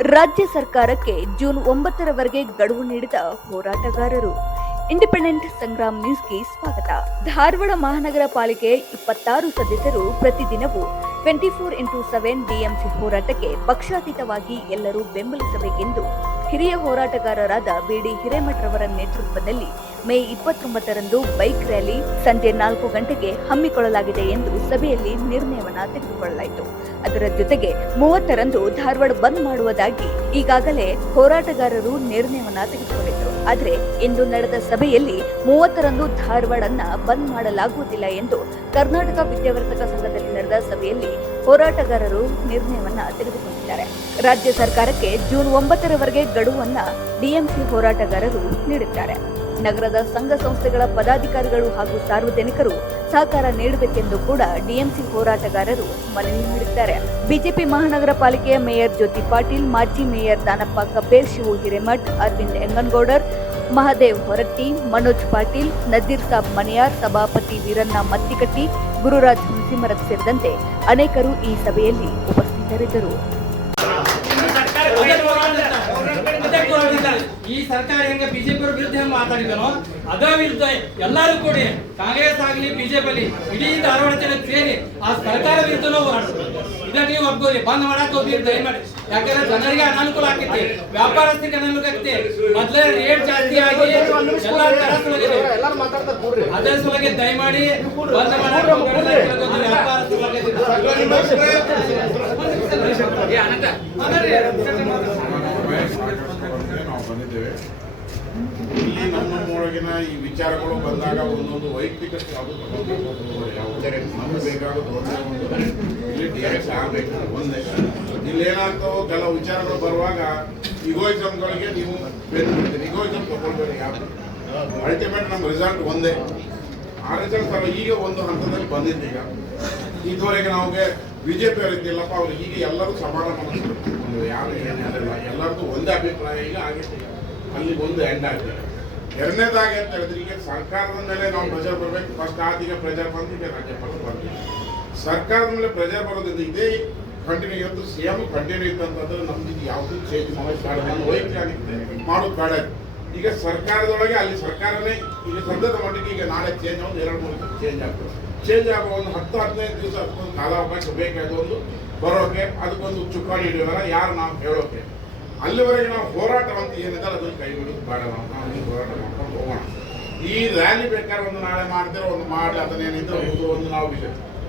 ರಾಜ್ಯ ಸರ್ಕಾರಕ್ಕೆ ಜೂನ್ 9ರವರೆಗೆ ಗಡುವು ನೀಡಿದ ಹೋರಾಟಗಾರರು. ಇಂಡಿಪೆಂಡೆಂಟ್ ಸಂಗ್ರಾಮ್ ನ್ಯೂಸ್ಗೆ ಸ್ವಾಗತ. ಧಾರವಾಡ ಮಹಾನಗರ ಪಾಲಿಕೆ 26 ಸದಸ್ಯರು ಪ್ರತಿದಿನವೂ 24x7 ಡಿಎಂಸಿ ಹೋರಾಟಕ್ಕೆ ಪಕ್ಷಾತೀತವಾಗಿ ಎಲ್ಲರೂ ಬೆಂಬಲಿಸಬೇಕೆಂದು ಹಿರಿಯ ಹೋರಾಟಗಾರರಾದ ಬಿಡಿ ಹಿರೇಮಠರವರ ನೇತೃತ್ವದಲ್ಲಿ ಮೇ 29ರಂದು ಬೈಕ್ ರ್ಯಾಲಿ ಸಂಜೆ 4 ಗಂಟೆಗೆ ಹಮ್ಮಿಕೊಳ್ಳಲಾಗಿದೆ ಎಂದು ಸಭೆಯಲ್ಲಿ ನಿರ್ಣಯವನ್ನ ತೆಗೆದುಕೊಳ್ಳಲಾಯಿತು. ಅದರ ಜೊತೆಗೆ 30ರಂದು ಧಾರವಾಡ ಬಂದ್ ಮಾಡುವುದಾಗಿ ಈಗಾಗಲೇ ಹೋರಾಟಗಾರರು ನಿರ್ಣಯವನ್ನ ತೆಗೆದುಕೊಂಡಿದ್ದರು. ಆದರೆ ಇಂದು ನಡೆದ ಸಭೆಯಲ್ಲಿ 30ರಂದು ಧಾರವಾಡನ್ನ ಬಂದ್ ಮಾಡಲಾಗುವುದಿಲ್ಲ ಎಂದು ಕರ್ನಾಟಕ ವಿದ್ಯಾವರ್ತಕ ಸಂಘದಲ್ಲಿ ನಡೆದ ಸಭೆಯಲ್ಲಿ ಹೋರಾಟಗಾರರು ನಿರ್ಣಯವನ್ನ ತೆಗೆದುಕೊಂಡಿದ್ದಾರೆ. ರಾಜ್ಯ ಸರ್ಕಾರಕ್ಕೆ ಜೂನ್ 9ರವರೆಗೆ ಗಡುವನ್ನ ಡಿಎಂಸಿ ಹೋರಾಟಗಾರರು ನೀಡಿದ್ದಾರೆ. ನಗರದ ಸಂಘ ಸಂಸ್ಥೆಗಳ ಪದಾಧಿಕಾರಿಗಳು ಹಾಗೂ ಸಾರ್ವಜನಿಕರು ಸಹಕಾರ ನೀಡಬೇಕೆಂದು ಕೂಡ ಡಿಎಂಸಿ ಹೋರಾಟಗಾರರು ಮನವಿ ಮಾಡಿದ್ದಾರೆ. ಬಿಜೆಪಿ ಮಹಾನಗರ ಪಾಲಿಕೆಯ ಮೇಯರ್ ಜ್ಯೋತಿ ಪಾಟೀಲ್, ಮಾಜಿ ಮೇಯರ್ ದಾನಪ್ಪ ಕಬ್ಬೇರ್, ಶಿವು ಹಿರೇಮಠ್, ಅರವಿಂದ್ ಎಂಗನಗೌಡರ್, ಮಹಾದೇವ್ ಹೊರಟ್ಟಿ, ಮನೋಜ್ ಪಾಟೀಲ್, ನಜೀರ್ ಸಾಬ್ ಮನಿಯಾರ್, ಸಭಾಪತಿ ವೀರಣ್ಣ ಮತ್ತಿಕಟ್ಟಿ, ಗುರುರಾಜ್ ಹುಣಸಿಮರದ್ ಸೇರಿದಂತೆ ಅನೇಕರು ಈ ಸಭೆಯಲ್ಲಿ ಉಪಸ್ಥಿತರಿದ್ದರು. ಈ ಸರ್ಕಾರ ಹೆಂಗ ಬಿಜೆಪಿ ವಿರುದ್ಧ ಹೆಂಗ್ ಮಾತಾಡಿದನೋ ಅದ ವಿರುದ್ಧ ಎಲ್ಲರೂ ಕೂಡಿ ಕಾಂಗ್ರೆಸ್ ಆಗಲಿ ಬಿಜೆಪಿ ಇಡೀ ಧಾರವಾಡ ಜನ ಸೇರಿ ಆ ಸರ್ಕಾರ ವಿರುದ್ಧ ಇದನ್ನ ನೀವು ಒಪ್ಕೋರಿ. ಬಂದ್ ಮಾಡಕ್ ಹೋಗಿರಿ ದಯಮಾಡಿ. ಯಾಕಂದ್ರೆ ಜನರಿಗೆ ಅನಾನುಕೂಲ ಆಗ್ತೈತಿ, ವ್ಯಾಪಾರಸ್ಥರಿಗೆ ಅನಾನುಕೂಲ ಆಗ್ತೈತಿ. ಮೊದಲೇ ರೇಟ್ ಜಾಸ್ತಿ ಆಗಿ ಅದೇ ಸಲುವಾಗಿ ದಯಮಾಡಿ ಬಂದ್ ಮಾಡಕ್ ಇಲ್ಲಿ ನಮ್ಮೊಳಗಿನ ಈ ವಿಚಾರಗಳು ಬಂದಾಗ ಒಂದೊಂದು ವೈಯಕ್ತಿಕ ನಮ್ಗೆ ಬೇಕಾಗೋದು ಇಲ್ಲಿ ಡಿಎಸ್ ಆಗಬೇಕು. ಒಂದೇ ಇಲ್ಲಿ ಏನಾಗ್ತಾವೋ ಕೆಲವು ವಿಚಾರಗಳು ಬರುವಾಗ ಇಗೋಯಿಸಮ್ಗಳಿಗೆ ನೀವು ಬೇರ್ಬಿಡ್ತೀರಿ, ಇಗೋಯಿಸಮ್ ತಗೊಳ್ಬೇಡಿ. ಯಾರು ಅಲ್ಟಿಮೇಟ್ ನಮ್ಮ ರಿಸಲ್ಟ್ ಒಂದೇ. ಆ ರಿಸಲ್ಟ್ ಈಗ ಒಂದು ಹಂತದಲ್ಲಿ ಬಂದಿದ್ದು. ಈಗ ಇದುವರೆಗೆ ನಮಗೆ ಬಿಜೆಪಿ ಅವರಿದ್ದಿಲ್ಲಪ್ಪ, ಅವ್ರು ಈಗ ಎಲ್ಲರೂ ಸಮಾನ ಮನಸ್ಸು, ಯಾರು ಏನಿಲ್ಲ, ಎಲ್ಲರದ್ದು ಒಂದೇ ಅಭಿಪ್ರಾಯ ಈಗ ಆಗಿದೆ. ಅಲ್ಲಿ ಒಂದು ಎಂಡ್ ಆಗ್ತದೆ. ಎರಡನೇದಾಗಿ ಅಂತ ಹೇಳಿದ್ರೆ ಈಗ ಸರ್ಕಾರದ ಮೇಲೆ ನಾವು ಪ್ರೆಜರ್ ಬರಬೇಕು. ಫಸ್ಟ್ ಆದಿಗೆ ಪ್ರೆಜರ್ ಬಂದು ಈಗ ರಾಜ್ಯಪಾಲ ಬಂದಿದೆ. ಸರ್ಕಾರದ ಮೇಲೆ ಪ್ರೆಜರ್ ಬರೋದ್ರಿಂದ ಇದೇ ಕಂಟಿನ್ಯೂ ಇವತ್ತು ಸಿಎಂ ಕಂಟಿನ್ಯೂ ಇತ್ತಂತಂದ್ರೆ ನಮ್ದು ಯಾವುದು ಚೇಂಜ್ ಮಾಡೋದು ಬೇಡ, ನಾನು ವೈಯಕ್ತಿಕ ಮಾಡೋದು ಬೇಡ. ಈಗ ಸರ್ಕಾರದೊಳಗೆ ಅಲ್ಲಿ ಸರ್ಕಾರನೇ ಈಗ ಸದ್ಯದ ಮಟ್ಟಿಗೆ ಈಗ ನಾಳೆ ಚೇಂಜ್ ಒಂದು 2-3 ಚೇಂಜ್ ಆಗ್ತದೆ. ಚೇಂಜ್ ಆಗೋ ಒಂದು 10-15 ದಿವಸ ಅದಕ್ಕೊಂದು ಕಾಲಾವಕಾಶ ಬೇಕಾದ ಒಂದು ಬರೋಕೆ, ಅದಕ್ಕೊಂದು ಚುಕ್ಕಾಣಿ ಹಿಡಿಯೋಲ್ಲ ಯಾರು ನಾವು ಹೇಳೋಕೆ. ಅಲ್ಲಿವರೆಗೆ ನಾವು ಹೋರಾಟ ಅಂತ ಏನಿದೆ ಅದನ್ನು ಕೈ ಬಿಡೋದು ಬೇಡ. ನಾವು ಈ ಹೋರಾಟ ಮಾಡ್ಕೊಂಡು ಹೋಗೋಣ. ಈ ರ್ಯಾಲಿ ಬೇಕಾದ್ರೆ ಒಂದು ನಾಳೆ ಮಾಡ್ತಿರೋ ಒಂದು ಮಾಡಿ ಅದನ್ನೇನಿದ್ರೆ ಒಂದು ನಾವು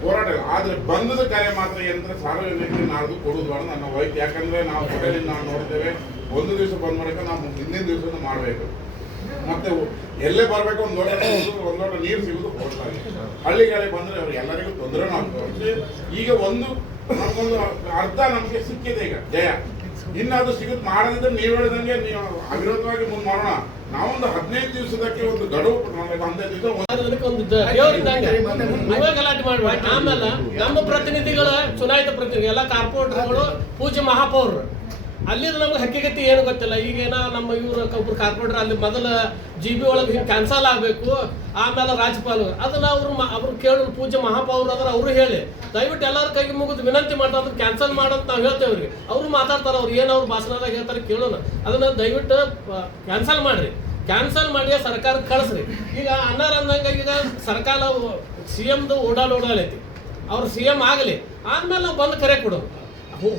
ಹೋರಾಟ. ಆದರೆ ಬಂಧದ ಕಾರ್ಯ ಮಾತ್ರ ಏನಂದ್ರೆ ಸಾರ್ವಜನಿಕರಿಗೆ ನಾಡ್ದು ಕೊಡೋದು ಬೇಡ ನನ್ನ ವೈದ್ಯ. ಯಾಕಂದ್ರೆ ನಾವು ಹೋಟೆಲಿಂದ ನಾವು ನೋಡ್ತೇವೆ, ಒಂದು ದಿವಸ ಬಂದ್ ಮಾಡೋಕೆ ನಾವು ಹಿಂದಿನ ದಿವಸ ಮಾಡಬೇಕು. ಮತ್ತೆ ಎಲ್ಲೇ ಬರಬೇಕು ಒಂದು ಲೋಟ ನೀರು ಸಿಗುದು ಹೋಟ್ಲಾಗಿ. ಹಳ್ಳಿಗಳಿಗೆ ಬಂದ್ರೆ ಅವ್ರು ಎಲ್ಲರಿಗೂ ತೊಂದರೆ ಆಗ್ತದೆ. ಈಗ ನಮ್ಗೊಂದು ಅರ್ಧ ನಮಗೆ ಸಿಕ್ಕಿದೆ ಈಗ ಜಯ. ಇನ್ನು ಅದು ಸಿಗುತ್ತೆ ಮಾಡದಿದ್ರೆ ನೀವು ಹೇಳಿದಂಗೆ ನೀವು ಅವಿರೋಧವಾಗಿ ಮುಂದೆ ಮಾಡೋಣ. ನಾವೊಂದು 15 ದಿವಸದಕ್ಕೆ ಒಂದು ಗಡುವು 15 ದಿವಸ ಗಲಾಟೆ ಮಾಡ್ಬೇಕು. ಆಮೇಲೆ ನಮ್ಮ ಪ್ರತಿನಿಧಿಗಳ ಚುನಾಯಿತ ಪ್ರತಿನಿಧಿ ಎಲ್ಲ ಕಾರ್ಪೊರೇಟರ್ಗಳು ಪೂಜ್ಯ ಮಹಾಪೌರರು ಅಲ್ಲಿಂದ ನಮ್ಗೆ ಹಕ್ಕಿಗತಿ ಏನು ಗೊತ್ತಿಲ್ಲ. ಈಗೇನ ನಮ್ಮ ಇವ್ರು ಒಬ್ರು ಕಾರ್ಪೊರೇಟರ್ ಅಲ್ಲಿ ಮೊದಲ GB ಒಳಗೆ ಹಿಂಗೆ ಕ್ಯಾನ್ಸಲ್ ಆಗಬೇಕು, ಆಮೇಲೆ ರಾಜ್ಯಪಾಲರು ಅದನ್ನ ಅವ್ರು ಕೇಳೋರು ಪೂಜ್ಯ ಮಹಾಪೌರ ಅಂದ್ರೆ ಅವರು ಹೇಳಿ ದಯವಿಟ್ಟು ಎಲ್ಲರ ಕೈಗೆ ಮುಗಿದು ವಿನಂತಿ ಮಾಡ್ತಾರೆ ಅದನ್ನ ಕ್ಯಾನ್ಸಲ್ ಮಾಡೋದು ನಾವು ಹೇಳ್ತೇವೆ ಅವ್ರಿಗೆ. ಅವರು ಮಾತಾಡ್ತಾರೆ, ಅವ್ರು ಏನು ಅವ್ರು ಭಾಷಣದಾಗ ಹೇಳ್ತಾರೆ ಕೇಳೋಣ. ಅದನ್ನ ದಯವಿಟ್ಟು ಕ್ಯಾನ್ಸಲ್ ಮಾಡ್ರಿ, ಕ್ಯಾನ್ಸಲ್ ಮಾಡಿ ಸರ್ಕಾರಕ್ಕೆ ಕಳಿಸ್ರಿ. ಈಗ ಅನ್ನಾರ ಅಂದಂಗೆ ಈಗ ಸರ್ಕಾರ CMದು ಓಡಾಡೈತಿ, ಅವ್ರು CM ಆಗಲಿ ಆದ್ಮೇಲೆ ನಾವು ಬಂದು ಕರೆ ಕೊಡೋದು.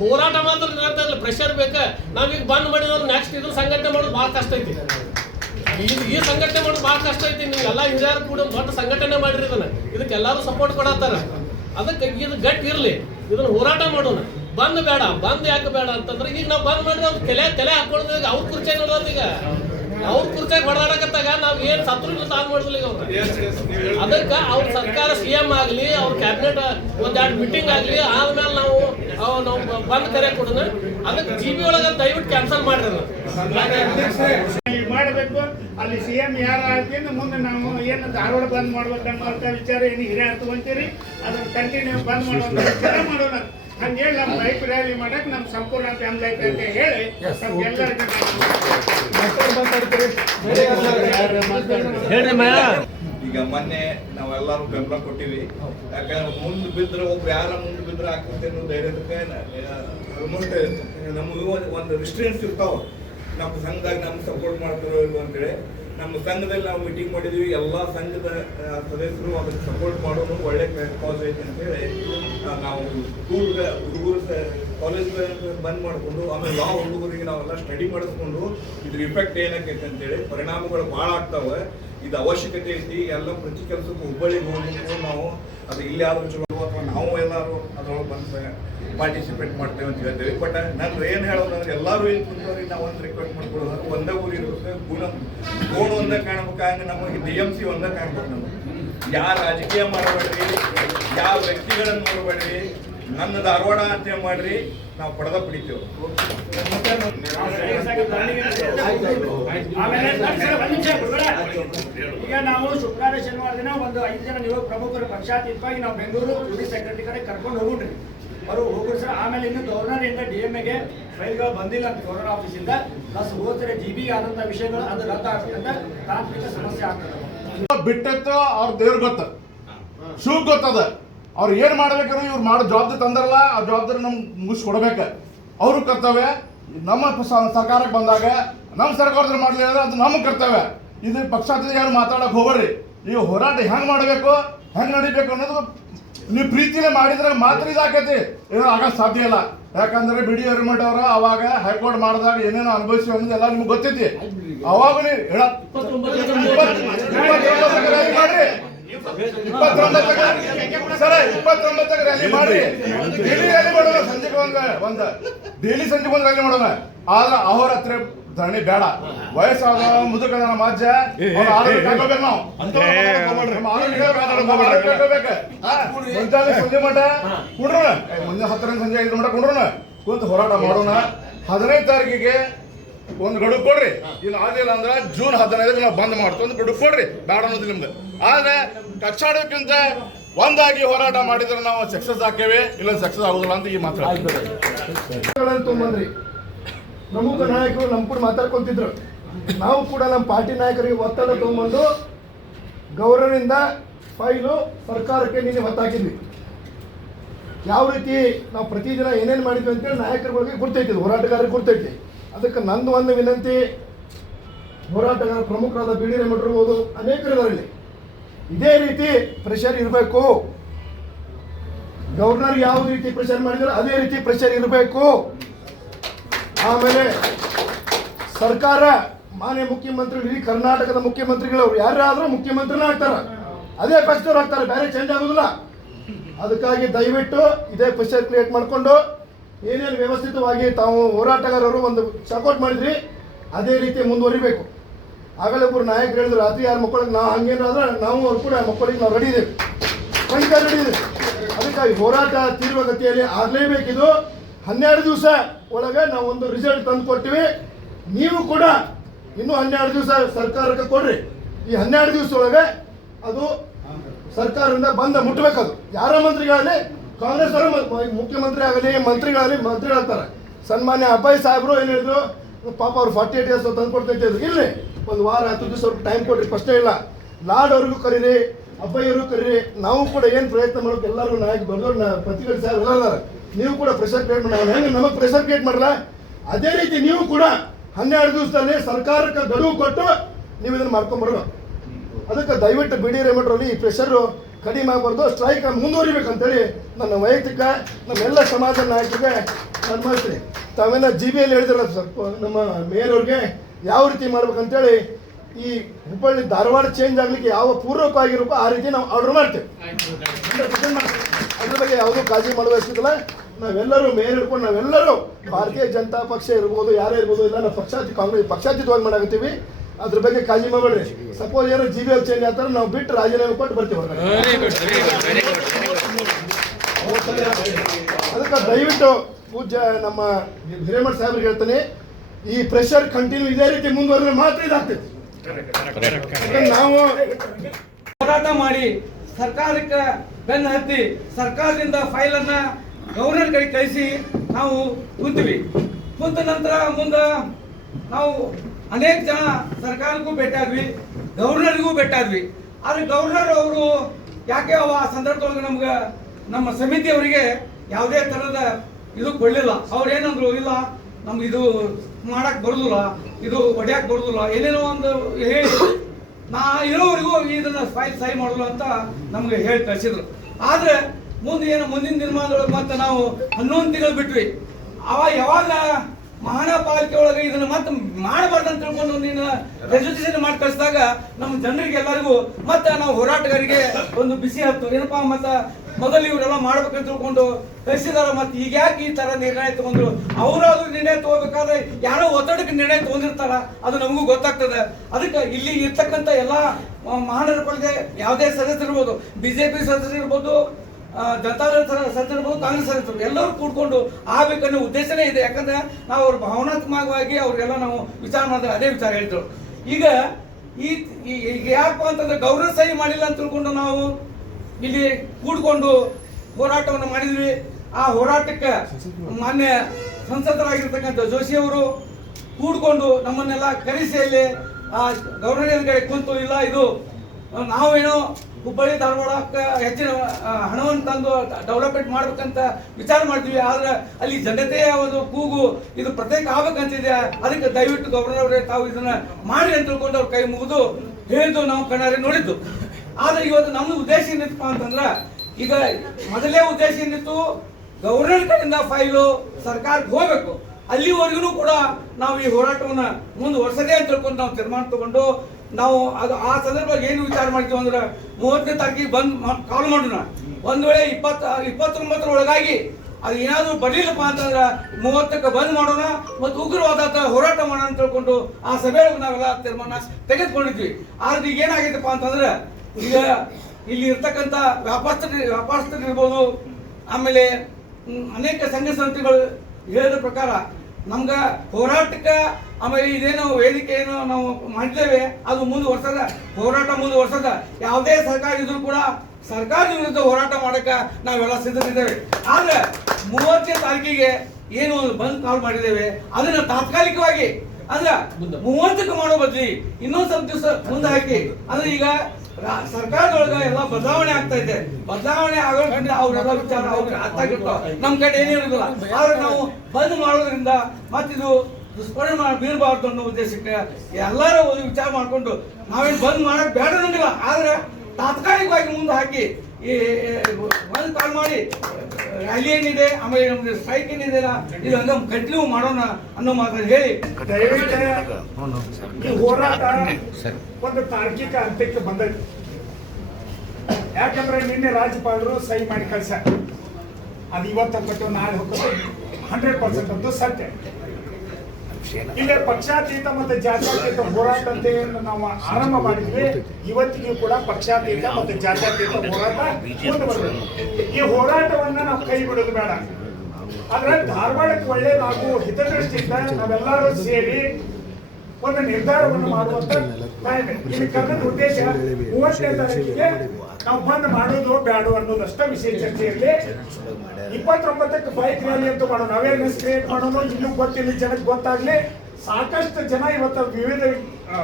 ಹೋರಾಟ ಮಾತ್ರ ನಿರಂತರ ಇಲ್ಲ, ಪ್ರೆಷರ್ ಬೇಕಾ. ನಾವೀಗ ಬಂದ್ ಮಾಡಿದ್ರೆ ನೆಕ್ಸ್ಟ್ ಇದು ಸಂಘಟನೆ ಮಾಡೋದು ಭಾಳ ಕಷ್ಟ ಐತಿ. ಈ ಸಂಘಟನೆ ಮಾಡೋದು ಭಾಳ ಕಷ್ಟ ಐತಿ. ನೀವು ಎಲ್ಲ ಹಿರಿಯರು ಕೂಡ ಒಂದು ದೊಡ್ಡ ಸಂಘಟನೆ ಮಾಡಿರಿ, ಇದಕ್ಕೆ ಎಲ್ಲರೂ ಸಪೋರ್ಟ್ ಕೊಡತ್ತಾರ. ಅದಕ್ಕೆ ಇದು ಗಟ್ಟಿ ಇರಲಿ, ಇದನ್ನ ಹೋರಾಟ ಮಾಡೋಣ. ಬಂದ್ ಬೇಡ, ಬಂದ್ ಯಾಕೆ ಬೇಡ ಅಂತಂದ್ರೆ ಈಗ ನಾವು ಬಂದ್ ಮಾಡಿದ್ರೆ ಅವ್ರು ತಲೆ ಹಾಕೊಳ್ಳೋದು. ಈಗ ಅವ್ರ ಕುರ್ಚಾಗ ನೋಡೋದು, ಈಗ ಅವ್ರ ಕುರ್ಚಾಗ ಹೊಡೆದಾಡಕತ್ತಾಗ ನಾವು ಏನ್ ಸತ್ರು ತಾನು ಮಾಡಿದ್ಲಿ ಈಗ ಅವ್ರು. ಅದಕ್ಕೆ ಅವ್ರ ಸರ್ಕಾರ CM ಆಗಲಿ, ಅವ್ರ ಕ್ಯಾಬಿನೆಟ್ ಒಂದೆರಡು ಮೀಟಿಂಗ್ ಆಗಲಿ, ಆದ್ಮೇಲೆ ನಾವು ಬಂದ್ ಕರೆ ಕೊಡೋಣ. ಅದಕ್ಕೆ GB ಒಳಗೆ ದಯವಿಟ್ಟು ಕ್ಯಾನ್ಸಲ್ ಮಾಡ್ರಿ ಮಾಡಬೇಕು. ಅಲ್ಲಿ CM ಯಾರು ಆಗ್ತೀನಿ ಮುಂದೆ ನಾವು ಏನು ಧಾರವಾಡ ಬಂದ್ ಮಾಡ್ಬೇಕನ್ನೋ ವಿಚಾರ ಏನು ಹಿರಿಯರು ತಗೊಂತೀರಿ, ಅದನ್ನ ಕಂಟಿನ್ಯೂ ಬಂದ್ ಮಾಡುವಂತ ವಿಚಾರ ಮಾಡೋಣ. ಹಂಗೇಳಿ ನಮ್ಮ ಬೈಕ್ ರ್ಯಾಲಿ ಮಾಡಕ್ಕೆ ನಮ್ಮ ಸಂಪೂರ್ಣ ಫ್ಯಾಮಿಲಿ ಐತೆ ಅಂತ ಹೇಳಿ ಈಗ ಮೊನ್ನೆ ನಾವು ನಾವೆಲ್ಲರೂ ಬೆಂಬಲ ಕೊಟ್ಟಿವಿ. ಯಾಕಂದ್ರೆ ಮುಂದೆ ಬಿದ್ದರೆ ಒಬ್ರು ಯಾರ ಮುಂದೆ ಬಿದ್ದರೆ ಆಗ್ತದೆ ಅನ್ನೋ ಧೈರ್ಯದಕ್ಕೆ ಆಲ್ಮೋಸ್ಟ್ ನಮಗೆ ಒಂದು ರಿಸ್ಟ್ರಿಕ್ಷನ್ಸ್ ಇರ್ತಾವ. ನಮ್ಮ ಸಂಘದಾಗ ನಮ್ಗೆ ಸಪೋರ್ಟ್ ಮಾಡ್ತಾರೋ ಇಲ್ವೋ ಅಂತೇಳಿ ನಮ್ಮ ಸಂಘದಲ್ಲಿ ನಾವು ಮೀಟಿಂಗ್ ಮಾಡಿದ್ವಿ. ಎಲ್ಲ ಸಂಘದ ಸದಸ್ಯರು ಅದಕ್ಕೆ ಸಪೋರ್ಟ್ ಮಾಡೋದು ಒಳ್ಳೆ ಕಾಲೇಜ್ ಐತೆ ಅಂತೇಳಿ ನಾವು ಹುಡುಗರು ಕಾಲೇಜ್ ಬಂದ್ ಮಾಡಿಕೊಂಡು ಆಮೇಲೆ ಲಾ ಹುಡುಗರಿಗೆ ನಾವೆಲ್ಲ ಸ್ಟಡಿ ಮಾಡಿಸ್ಕೊಂಡು ಇದ್ರ ಇಫೆಕ್ಟ್ ಏನಾಕೈತೆ ಅಂತೇಳಿ ಪರಿಣಾಮಗಳು ಭಾಳ ಆಗ್ತಾವೆ. ಇದು ಅವಶ್ಯಕತೆ ಐತಿ. ಎಲ್ಲ ಪ್ರತಿ ಕೆಲಸಕ್ಕೂ ಹುಬ್ಬಳ್ಳಿಗೆ ಹೋಗ್ಬೇಕು ನಾವು. ಅದು ಇಲ್ಲಿ ಆದ್ರೂ ಚಲೋ ಅಥವಾ ನಾವು ಎಲ್ಲರೂ ಅದ್ರೊಳಗೆ ಬಂದು ಪಾರ್ಟಿಸಿಪೇಟ್ ಮಾಡ್ತೇವೆ ಅಂತ ಹೇಳ್ತೇವೆ. ಬಟ್ ನಾನು ಏನು ಹೇಳೋದಂದ್ರೆ ಎಲ್ಲರೂ ಇಲ್ಲಿ ಕುಂತವ್ರಿಗೆ ನಾವು ಒಂದು ರಿಕ್ವೆಸ್ಟ್ ಮಾಡ್ಕೊಳ್ಳೋದು ಒಂದೇ ಊರು ಇರ್ಬೇಕು, ಗೋಣ ಒಂದೇ ಕಾಣ್ಬೇಕು. ಹಂಗೆ ನಮಗೆ DMC ಒಂದೇ ಕಾಣ್ಬೇಕು. ನಮಗೆ ಯಾರು ರಾಜಕೀಯ ಮಾಡಬೇಡ್ರಿ, ಯಾವ ವ್ಯಕ್ತಿಗಳನ್ನು ನೋಡಬೇಡ್ರಿ, ನನ್ನ ಧಾರವಾಡ ಅಂತ ಮಾಡ್ರಿ, ನಾವು ಪಡೆದ ಪಡಿತೇವೆ. ಈಗ ನಾವು ಶುಕ್ರವಾರ ಶನಿವಾರ ದಿನ ಒಂದು 5 ಜನ ನೀವು ಪ್ರಮುಖರು ಪಕ್ಷಾತೀತವಾಗಿ ನಾವು ಬೆಂಗಳೂರು ಯುಡಿ ಸೆಕ್ರೆಟರಿ ಕಡೆ ಕರ್ಕೊಂಡು ಹೋಗ್ರಿ. ಅವರು ಹೋಗ್ರಿ ಸರ್. ಆಮೇಲೆ ಇನ್ನು ಗವರ್ನರ್ ಇಂದ DMAಗೆ ಫೈಲ್ಗಳು ಬಂದಿಲ್ಲ ಅಂತ ಗವರ್ನರ್ ಆಫೀಸಿಂದ. ಪ್ಲಸ್ ಹೋದ್ರೆ GB ಆದಂತ ವಿಷಯಗಳು ಅದು ರದ್ದು ಆಗ್ತಕ್ಕಂಥ ತಾಂತ್ರಿಕ ಸಮಸ್ಯೆ ಆಗ್ತದೆ. ಬಿಟ್ಟಿತ್ತು ಅವ್ರ ದೇವ್ರ ಗೊತ್ತ, ಶಿವ್ ಗೊತ್ತದ. ಅವ್ರು ಏನ್ ಮಾಡ್ಬೇಕಾದ್ರೆ ಇವ್ರು ಮಾಡೋ ಜವಾಬ್ದಾರಿ ತಂದಾರಲ್ಲ, ಆ ಜವಾಬ್ದಾರಿ ನಮ್ಗೆ ಮುಗಿಸ್ಕೊಡ್ಬೇಕ. ಅವ್ರ ಕರ್ತವ್ಯ. ನಮ್ಮ ಸರ್ಕಾರಕ್ಕೆ ಬಂದಾಗ ನಮ್ಮ ಸರ್ಕಾರದಲ್ಲಿ ಮಾಡ್ಲಿಲ್ಲ ಅದು ನಮ್ಮ ಕರ್ತವ್ಯ. ಇದು ಪಕ್ಷಾತೀತ ಯಾರು ಮಾತಾಡಕ್ ಹೋಗ್ರಿ. ಈ ಹೋರಾಟ ಹೆಂಗ್ ಮಾಡ್ಬೇಕು, ಹೆಂಗ್ ನಡಿಬೇಕು ಅನ್ನೋದು ನೀವು ಪ್ರೀತಿಲೇ ಮಾಡಿದ್ರೆ ಮಾತ್ರ ಇದಾಕೈತಿ. ಏನೋ ಆಗಕ್ಕೆ ಸಾಧ್ಯ ಇಲ್ಲ. ಯಾಕಂದ್ರೆ BD ಹಿರೇಮಠ ಅವರು ಅವಾಗ ಹೈಕೋರ್ಟ್ ಮಾಡಿದಾಗ ಏನೇನೋ ಅನುಭವಿಸಿ ಅನ್ನೋದು ಎಲ್ಲ ನಿಮ್ಗೆ ಗೊತ್ತೈತಿ. ಅವಾಗ ನೀವು ಮಾಡ್ರಿ 29 ರ್ಯಾಲಿ ಮಾಡ್ರಿ. ಡೈಲಿ ರ್ಯಾಲಿ ಮಾಡೋಣ, ಸಂಜೆಗೆ ಒಂದು ಡೈಲಿ ಸಂಜೆಗೆ ಒಂದು ರ್ಯಾಲಿ ಮಾಡೋಣ. ಆದ್ರೆ ಅವ್ರ ಹತ್ರ ಧರಣಿ ಬೇಡ. ವಯಸ್ಸಾದ ಮುದುಕದ ನಮ್ಮ ಅಜ್ಜ ಹಾಕೋಬೇಕು. ನಾವು ಮುಂಜಾನೆ ಸಂಜೆ ಮಠ ಕುಡ್ರೋಣ, ಮುಂಜಾನೆ 10ರಿಂದ ಸಂಜೆ 5 ಮಠ ಕುಡ್ರೋಣ, ಕುಂತು ಹೋರಾಟ ಮಾಡೋಣ. 15 ತಾರೀಕಿಗೆ ಒಂದು ಗಡುವು ಕೊಡ್ರಿ. ಇನ್ನು ಆಗಿಲ್ಲ ಅಂದ್ರೆ ಜೂನ್ 15ಕ್ಕೆ ನಾವು ಬಂದ್ ಮಾಡ್ತೀವಿ. ಒಂದು ಗಡುವು ಕೊಡ್ರಿ, ಬೇಡ ಅನ್ನೋದು ನಿಮ್ದು. ಆದ್ರೆ ಕಚ್ಚಾಡೋಕ್ಕಿಂತ ಒಂದಾಗಿ ಹೋರಾಟ ಮಾಡಿದ್ರೆ ನಾವು ಸಕ್ಸಸ್ ಹಾಕೇವೆ, ಇಲ್ಲ ಸಕ್ಸಸ್ ಆಗುದಿಲ್ಲ ಅಂತ ಈ ತೊಗೊಂಬಂದ್ರಿ. ಪ್ರಮುಖ ನಾಯಕರು ನಮ್ಮ ಕೂಡ ಮಾತಾಡ್ಕೊಂತಿದ್ರು. ನಾವು ಕೂಡ ನಮ್ಮ ಪಾರ್ಟಿ ನಾಯಕರಿಗೆ ಒತ್ತಡ ತಗೊಂಬಂದು ಗವರ್ನರಿಂದ ಫೈಲು ಸರ್ಕಾರಕ್ಕೆ ನಿನ್ನೆ ಹೊತ್ತಾಕಿದ್ವಿ. ಯಾವ ರೀತಿ ನಾವು ಪ್ರತಿದಿನ ಏನೇನು ಮಾಡಿದ್ವಿ ಅಂತೇಳಿ ನಾಯಕರ ಬಗ್ಗೆ ಗುರ್ತೈತಿ, ಹೋರಾಟಗಾರರಿಗೆ ಗುರ್ತೈತಿ. ಅದಕ್ಕೆ ನಂದು ಒಂದು ವಿನಂತಿ, ಹೋರಾಟಗಾರ ಪ್ರಮುಖರಾದ BD ಹಿರೇಮಠ ಇರ್ಬೋದು, ಅನೇಕರಿದ್ದಾರೆ. ಇದೇ ರೀತಿ ಪ್ರೆಷರ್ ಇರಬೇಕು. ಗವರ್ನರ್ ಯಾವ ರೀತಿ ಪ್ರೆಷರ್ ಮಾಡಿದ್ರು ಅದೇ ರೀತಿ ಪ್ರೆಷರ್ ಇರಬೇಕು. ಆಮೇಲೆ ಸರ್ಕಾರ, ಮಾನ್ಯ ಮುಖ್ಯಮಂತ್ರಿಗಳು, ಇಡೀ ಕರ್ನಾಟಕದ ಮುಖ್ಯಮಂತ್ರಿಗಳವರು ಯಾರಾದರೂ ಮುಖ್ಯಮಂತ್ರಿನ ಆಗ್ತಾರ, ಅದೇ ಪಕ್ಷದವ್ರು ಆಗ್ತಾರೆ, ಬೇರೆ ಚೇಂಜ್ ಆಗೋದಿಲ್ಲ. ಅದಕ್ಕಾಗಿ ದಯವಿಟ್ಟು ಇದೇ ಪ್ರೆಷರ್ ಕ್ರಿಯೇಟ್ ಮಾಡಿಕೊಂಡು ಏನೇನು ವ್ಯವಸ್ಥಿತವಾಗಿ ತಾವು ಹೋರಾಟಗಾರರು ಒಂದು ಸಪೋರ್ಟ್ ಮಾಡಿದ್ರಿ ಅದೇ ರೀತಿ ಮುಂದುವರಿಬೇಕು. ಆಗಲೇ ಒಬ್ಬರು ನಾಯಕರು ಹೇಳಿದ್ರು, ರಾತ್ರಿ ಯಾರು ಮಕ್ಕಳಿಗೆ ನಾವು ಹಂಗೇನಾದ್ರೆ ನಾವು ಅವ್ರು ಕೂಡ ಮಕ್ಕಳಿಗೆ ನಾವು ರೆಡಿ ಇದ್ದೇವೆ, ಖಂಡಿತ ರೆಡಿ ಇದೆ. ಅದಕ್ಕಾಗಿ ಹೋರಾಟ ತೀವ್ರಗತಿಯಲ್ಲಿ ಆಗಲೇಬೇಕಿದು. 12 ದಿವಸ ಒಳಗೆ ನಾವು ಒಂದು ರಿಸಲ್ಟ್ ತಂದು ಕೊಡ್ತೀವಿ. ನೀವು ಕೂಡ ಇನ್ನೂ 12 ದಿವಸ ಸರ್ಕಾರಕ್ಕೆ ಕೊಡ್ರಿ. ಈ 12 ದಿವಸ ಒಳಗೆ ಅದು ಸರ್ಕಾರದಿಂದ ಬಂದ ಮುಟ್ಟಬೇಕದು. ಯಾರ ಮಂತ್ರಿಗಳಲ್ಲಿ, ಕಾಂಗ್ರೆಸ್ ಅವರು ಮುಖ್ಯಮಂತ್ರಿ ಆಗಲಿ, ಮಂತ್ರಿಗಳಾಗ್ತಾರೆ. ಸನ್ಮಾನ್ಯ ಅಬ್ಬಾಯಿ ಸಾಹೇಬರು ಏನು ಹೇಳಿದ್ರು, ಪಾಪ ಅವ್ರು 48 ಇಯರ್ಸ್ ತಂದು ಕೊಡ್ತೈತೆ ಇದ್ರು. ಇಲ್ಲಿ ಒಂದು ವಾರ 10 ದಿವಸ ಅವ್ರಿಗೆ ಟೈಮ್ ಕೊಡ್ರಿ, ಪ್ರಶ್ನೆ ಇಲ್ಲ. ಲಾಡ್ ಅವ್ರಿಗೂ ಕರೀರಿ, ಅಬ್ಬಾಯಿಯವ್ರಿಗೂ ಕರೀರಿ. ನಾವು ಕೂಡ ಏನು ಪ್ರಯತ್ನ ಮಾಡೋಕೆ ಎಲ್ಲರಿಗೂ ನಾಯಕ ಬಂದವ್ರು ಪ್ರತಿಗಳು ಸಾಹೇಬ್ ಎಲ್ಲ ನೀವು ಕೂಡ ಪ್ರೆಷರ್ ಕ್ರಿಯೇಟ್ ಮಾಡಿ, ಹೆಂಗೆ ನಮಗೆ ಪ್ರೆಷರ್ ಕ್ರಿಯೇಟ್ ಮಾಡಲ್ಲ ಅದೇ ರೀತಿ ನೀವು ಕೂಡ 12 ದಿವಸದಲ್ಲಿ ಸರ್ಕಾರಕ್ಕೆ ಗಡುವು ಕೊಟ್ಟು ನೀವು ಇದನ್ನು ಮಾಡ್ಕೊಂಡ್ಬರೋಣ. ಅದಕ್ಕೆ ದಯವಿಟ್ಟು BD ಹಿರೇಮಠರಲ್ಲಿ ಈ ಪ್ರೆಷರು ಕಡಿಮೆ ಆಗಬಾರ್ದು, ಸ್ಟ್ರೈಕ್ ಮುಂದುವರಿಬೇಕಂತೇಳಿ ನನ್ನ ವೈಯಕ್ತಿಕ ನಮ್ಮೆಲ್ಲ ಸಮಾಜದ ನಾಯಕರಿಗೆ ನಾನು ಮಾಡ್ತೀನಿ. ತಾವೆಲ್ಲ GB-ಯಲ್ಲಿ ಹೇಳಿದ್ರಲ್ಲ ಸ್ವಲ್ಪ ನಮ್ಮ ಮೇಯರ್ ಅವ್ರಿಗೆ ಯಾವ ರೀತಿ ಮಾಡ್ಬೇಕಂತೇಳಿ, ಈ ಹುಬ್ಬಳ್ಳಿ ಧಾರವಾಡ ಚೇಂಜ್ ಆಗಲಿಕ್ಕೆ ಯಾವ ಪೂರ್ವಕವಾಗಿರುತ್ತೋ ಆ ರೀತಿ ನಾವು ಆರ್ಡರ್ ಮಾಡ್ತೇವೆ. ಅದ್ರ ಬಗ್ಗೆ ಯಾವುದೂ ಕಾಳಜಿ ಮಾಡಬೇಕಿಲ್ಲ. ನಾವೆಲ್ಲರೂ ಮೇಯರ್ ಹಿಡ್ಕೊಂಡು ನಾವೆಲ್ಲರೂ ಭಾರತೀಯ ಜನತಾ ಪಕ್ಷ ಇರ್ಬೋದು, ಯಾರೇ ಇರ್ಬೋದು, ಇಲ್ಲ ನಾವು ಕಾಂಗ್ರೆಸ್ ಪಕ್ಷಾತೀತವಾಗಿ ಮಾಡಾಕತ್ತೀವಿ. ಅದ್ರ ಬಗ್ಗೆ ಕಾಳಜಿ ಮಾಡಬೇಡ್ರಿ. ಸಪೋಸ್ ಏನೋ GB-ಯಲ್ಲಿ ಚೇಂಜ್ ಆಗ್ತಾರೆ, ನಾವು ಬಿಟ್ಟು ರಾಜೀನಾಮೆ ಕೊಟ್ಟು ಬರ್ತೀವಿ. ಅದಕ್ಕೆ ದಯವಿಟ್ಟು ಪೂಜ್ಯ ನಮ್ಮ ಹಿರೇಮಠ ಸಾಹೇಬ್ರಿಗೆ ಹೇಳ್ತಾನೆ, ಈ ಪ್ರೆಷರ್ ಕಂಟಿನ್ಯೂ ಇದೇ ರೀತಿ ಮುಂದುವರೆದ್ರೆ ಮಾತ್ರ ಇದಾಗ್ತೈತಿ. ನಾವು ಹೋರಾಟ ಮಾಡಿ ಸರ್ಕಾರಕ್ಕೆ ಬೆನ್ನು ಹತ್ತಿ ಸರ್ಕಾರದಿಂದ ಫೈಲನ್ನ ಗವರ್ನರ್ ಕಡೆ ಕಳಿಸಿ ನಾವು ಕುಂತೀವಿ. ಕುಂತ ನಂತರ ಮುಂದೆ ನಾವು ಅನೇಕ ಜನ ಸರ್ಕಾರಕ್ಕೂ ಭೇಟಿಯಾದ್ವಿ, ಗವರ್ನರ್ಗೂ ಭೇಟಿಯಾದ್ವಿ. ಆದರೆ ಗವರ್ನರ್ ಅವರು ಯಾಕೆ ಅವ ಆ ಸಂದರ್ಭದೊಳಗೆ ನಮ್ಗೆ ನಮ್ಮ ಸಮಿತಿಯವರಿಗೆ ಯಾವುದೇ ಥರದ ಇದು ಕೊಡಲಿಲ್ಲ. ಅವ್ರು ಏನಂದ್ರು, ಇಲ್ಲ ನಮ್ಗೆ ಇದು ಮಾಡಕ್ ಬರುದಿಲ್ಲ, ಇದು ಹೊಡ್ಯಾಕ್ ಬರುದಿಲ್ಲ, ಏನೇನೋ ಒಂದು ಹೇಳಿ ನಾ ಇರೋವರೆಗೂ ಇದನ್ನ ಫೈಲ್ ಸಹಿ ಮಾಡೋಲ್ಲ ಅಂತ ನಮ್ಗೆ ಹೇಳಿ ಕಳಿಸಿದ್ರು. ಆದ್ರೆ ಮುಂದಿನ ದಿನಮಾನದೊಳಗೆ ಮತ್ತೆ ನಾವು 11 ತಿಂಗಳು ಬಿಟ್ವಿ. ಯಾವಾಗ ಮಹಾನಗರ ಪಾಲಿಕೆ ಒಳಗೆ ಇದನ್ನ ಮತ್ತೆ ಮಾಡಬಾರ್ದು ಅಂತ ತಿಳ್ಕೊಂಡು ನೀನು ರೆಸಲ್ಯೂಷನ್ ಮಾಡಿ ಕಳಿಸಿದಾಗ ನಮ್ಮ ಜನರಿಗೆ ಎಲ್ಲರಿಗೂ ಮತ್ತೆ ನಾವು ಹೋರಾಟಗಾರಿಗೆ ಒಂದು ಬಿಸಿ ಹತ್ತು ಏನಪ್ಪಾ, ಮತ್ತೆ ಮೊದಲು ಇವರೆಲ್ಲ ಮಾಡ್ಬೇಕಂತ ತಿಳ್ಕೊಂಡು ಕಳಿಸಿದಾರ, ಮತ್ತೆ ಈಗ ಯಾಕೆ ಈ ತರ ನಿರ್ಣಯ ತಗೊಂಡ್ರು? ಅವರಾದ್ರೂ ನಿರ್ಣಯ ತಗೋಬೇಕಾದ್ರೆ ಯಾರೋ ಒತ್ತಡಕ್ಕೆ ನಿರ್ಣಯ ತಗೊಂಡಿರ್ತಾರ, ಅದು ನಮಗೂ ಗೊತ್ತಾಗ್ತದೆ. ಅದಕ್ಕೆ ಇಲ್ಲಿ ಇರ್ತಕ್ಕಂಥ ಎಲ್ಲ ಮಹಾನಗರ ಪಾಲಿಕೆ ಯಾವುದೇ ಸದಸ್ಯರು ಇರ್ಬೋದು, ಬಿಜೆಪಿ ಸದಸ್ಯರು ಇರ್ಬೋದು, ಜನತಾದಳ ಸದಸ್ಯರು ಇರ್ಬೋದು, ಕಾಂಗ್ರೆಸ್ ಸದಸ್ಯರು ಎಲ್ಲರೂ ಕೂಡ್ಕೊಂಡು ಆಗ್ಬೇಕನ್ನೋ ಉದ್ದೇಶನೇ ಇದೆ. ಯಾಕಂದ್ರೆ ನಾವು ಅವ್ರ ಭಾವನಾತ್ಮಕವಾಗಿ ಅವ್ರಿಗೆಲ್ಲ ನಾವು ವಿಚಾರ ಮಾಡಿದ್ರೆ ಅದೇ ವಿಚಾರ ಹೇಳಿದ್ರು. ಈಗ ಈಗ ಯಾಕಪ್ಪ ಅಂತಂದ್ರೆ ಗೌರವ ಸಹಿ ಮಾಡಿಲ್ಲ ಅಂತ ತಿಳ್ಕೊಂಡು ನಾವು ಇಲ್ಲಿ ಕೂಡ್ಕೊಂಡು ಹೋರಾಟವನ್ನು ಮಾಡಿದ್ವಿ. ಆ ಹೋರಾಟಕ್ಕೆ ಮಾನ್ಯ ಸಂಸದರಾಗಿರ್ತಕ್ಕಂಥ ಜೋಶಿ ಅವರು ಕೂಡ್ಕೊಂಡು ನಮ್ಮನ್ನೆಲ್ಲ ಕರೆಸಿ ಅಲ್ಲಿ ಆ ಗವರ್ನರ್ ಕಡೆ ಕುಂತು, ಇಲ್ಲ ಇದು ನಾವೇನೋ ಹುಬ್ಬಳ್ಳಿ ಧಾರವಾಡಕ್ಕೆ ಹೆಚ್ಚಿನ ಹಣವನ್ನು ತಂದು ಡೆವಲಪ್ಮೆಂಟ್ ಮಾಡ್ಬೇಕಂತ ವಿಚಾರ ಮಾಡ್ತೀವಿ, ಆದ್ರೆ ಅಲ್ಲಿ ಜನತೆಯ ಒಂದು ಕೂಗು ಇದು ಪ್ರತ್ಯೇಕ ಆಗ್ಬೇಕಂತಿದೆ, ಅದಕ್ಕೆ ದಯವಿಟ್ಟು ಗವರ್ನರ್ ಅವರೇ ತಾವು ಇದನ್ನ ಮಾಡಿ ಅಂತ ತಿಳ್ಕೊಂಡು ಅವ್ರ ಕೈ ಮುಗಿದು ಹೇಳಿದ್ದು ನಾವು ಕಣ್ಣಾರೆ ನೋಡಿದ್ದು. ಆದ್ರೆ ಇವತ್ತು ನಮ್ಮ ಉದ್ದೇಶ ಏನಿತ್ತಪ್ಪ ಅಂತಂದ್ರೆ, ಈಗ ಮೊದಲೇ ಉದ್ದೇಶ ಏನಿತ್ತು, ಗವರ್ನರ್ ಕಡೆಯಿಂದ ಫೈಲು ಸರ್ಕಾರಕ್ಕೆ ಹೋಗ್ಬೇಕು, ಅಲ್ಲಿವರೆಗೂ ಕೂಡ ನಾವು ಈ ಹೋರಾಟವನ್ನ ಮುಂದುವರ್ಸದೇ ಅಂತ ತಿಳ್ಕೊಂಡು ನಾವು ತೀರ್ಮಾನ ತಗೊಂಡು ನಾವು ಅದು ಆ ಸಂದರ್ಭದಲ್ಲಿ ಏನು ವಿಚಾರ ಮಾಡ್ತೀವಿ ಅಂದ್ರೆ 30ನೇ ತಾರೀಕಿಗೆ ಕಾಲ್ ಮಾಡೋಣ. ಒಂದ್ ವೇಳೆ 29 ಒಳಗಾಗಿ ಅದು ಏನಾದ್ರು ಬರ್ಲಿಲ್ಲಪ್ಪ ಅಂತಂದ್ರೆ 30ಕ್ಕೆ ಬಂದ್ ಮಾಡೋಣ ಮತ್ತು ಉಗ್ರವಾದ ಹೋರಾಟ ಮಾಡೋಣ ಅಂತ ತಿಳ್ಕೊಂಡು ಆ ಸಭೆಯೊಳಗೆ ನಾವೆಲ್ಲ ತೀರ್ಮಾನ ತೆಗೆದುಕೊಂಡಿದ್ವಿ. ಆದ್ರೆ ಈಗ ಏನಾಗೈತಪ್ಪ ಅಂತಂದ್ರೆ, ಈಗ ಇಲ್ಲಿ ಇರ್ತಕ್ಕಂಥ ವ್ಯಾಪಾರಸ್ಥರು ಇರ್ಬೋದು, ಆಮೇಲೆ ಅನೇಕ ಸಂಘ ಸಂಸ್ಥೆಗಳು ಹೇಳಿದ ಪ್ರಕಾರ ನಮ್ಗೆ ಹೋರಾಟಕ್ಕೆ, ಆಮೇಲೆ ಇದೇನು ವೇದಿಕೆ ಏನು ನಾವು ಮಾಡಿದ್ದೇವೆ ಅದು ಮುಂದುವರ್ಸದ, ಹೋರಾಟ ಮುಂದುವರ್ಸದ. ಯಾವುದೇ ಸರ್ಕಾರ ಇದ್ರೂ ಕೂಡ ಸರ್ಕಾರದ ವಿರುದ್ಧ ಹೋರಾಟ ಮಾಡಕ್ಕೆ ನಾವೆಲ್ಲ ಸಿದ್ಧರಿದ್ದೇವೆ. ಆದ್ರೆ 30ನೇ ತಾರೀಕಿಗೆ ಏನು ಒಂದು ಬಂದ್ ಕಾಲ್ ಮಾಡಿದ್ದೇವೆ, ಅದನ್ನ ತಾತ್ಕಾಲಿಕವಾಗಿ ಅಂದ್ರೆ 30ಕ್ಕೆ ಮಾಡೋ ಬದ್ಲಿ ಇನ್ನೊಂದ್ ಸ್ವಲ್ಪ ದಿವಸ ಮುಂದೆ ಹಾಕಿ, ಅಂದ್ರೆ ಈಗ ಸರ್ಕಾರದೊಳಗ ಎಲ್ಲ ಬದಲಾವಣೆ ಆಗ್ತಾ ಇದೆ. ಬದಲಾವಣೆ ಆಗೋದ್ರಿಂದ ಅವರೆಲ್ಲ ವಿಚಾರ ಅವ್ರಿಗೆ ಅರ್ಥ ಆಗಿರ್ತಾವ, ನಮ್ ಕಡೆ ಏನಿರೋದಿಲ್ಲ. ಆದ್ರೆ ನಾವು ಬಂದ್ ಮಾಡೋದ್ರಿಂದ ಮತ್ತಿದು ದುಷ್ಪರಿಣಾಮ ಬೀರಬಾರ್ದು ಅನ್ನೋ ಉದ್ದೇಶಕ್ಕೆ ಎಲ್ಲರೂ ವಿಚಾರ ಮಾಡ್ಕೊಂಡು ನಾವೇನು ಬಂದ್ ಮಾಡಕ್ ಬೇಡ ಅನ್ನಂಗಿಲ್ಲ, ಆದ್ರೆ ತಾತ್ಕಾಲಿಕವಾಗಿ ಮುಂದೆ ಹಾಕಿ ಈ ಬಂದ್ ಕಾಲ್ ಮಾಡಿ ರ್ಯಾಲಿ ಏನಿದೆ, ಆಮೇಲೆ ನಮ್ದು ಸ್ಟ್ರೈಕ್ ಏನಿದೆ ಇದು ಹಂಗ ಕಂಟಿನ್ಯೂ ಮಾಡೋಣ ಅನ್ನೋ ಮಾತನ್ನು ಹೇಳಿ ದಯವಿಟ್ಟು ಈ ಹೋರಾಟ ಒಂದು ತಾರ್ಕಿಕ ಹಂತಕ್ಕೆ ಬಂದೈತಿ. ಯಾಕಂದ್ರೆ ನಿನ್ನೆ ರಾಜ್ಯಪಾಲರು ಸಹಿ ಮಾಡಿ ಕಳ್ಸ್ಯಾರ, ಅದು ಇವತ್ತು ನಾಳೆ ಹೋಗೋದು 100% ಅಂತೂ ಸತ್ಯ. ಇಲ್ಲೇ ಪಕ್ಷಾತೀತ ಮತ್ತೆ ಜಾತ್ಯತೀತ ಹೋರಾಟ ಅಂತ ಏನು ನಾವು ಆರಂಭ ಮಾಡಿದ್ವಿ, ಇವತ್ತಿಗೂ ಕೂಡ ಪಕ್ಷಾತೀತ ಮತ್ತೆ ಜಾತ್ಯತೀತ ಹೋರಾಟ ಮುಂದುವರೆದಿದೆ. ಈ ಹೋರಾಟವನ್ನ ನಾವು ಕೈ ಬಿಡೋದು ಬೇಡ. ಆದ್ರೆ ಧಾರವಾಡಕ್ಕೆ ಒಳ್ಳೇದಾಗುವ ಹಿತದೃಷ್ಟಿಯಿಂದ ನಾವೆಲ್ಲರೂ ಸೇರಿ ಒಂದು ನಿರ್ಧಾರವನ್ನು ಮಾಡುವಂತ ಟೈಮ್. ಇಲ್ಲಿ ಕನ್ನಡ ಉದ್ದೇಶ 30ನೇ ತಾರೀಕಿಗೆ ನಾವು ಬಂದ್ ಮಾಡೋದು ಬೇಡ ಅನ್ನೋದಷ್ಟ ವಿಷಯ ಚರ್ಚೆ ಇರಲಿ. 29ಕ್ಕೆ ಬೈಕ್ ರ್ಯಾಲಿ ಅಂತ ಮಾಡೋಣ, ಅವೇರ್ನೆಸ್ ಕ್ರಿಯೇಟ್ ಮಾಡೋಣ, ಇನ್ನೂ ಗೊತ್ತಿಲ್ಲ ಜನಕ್ಕೆ ಗೊತ್ತಾಗ್ಲಿ. ಸಾಕಷ್ಟು ಜನ ಇವತ್ತು ವಿವಿಧ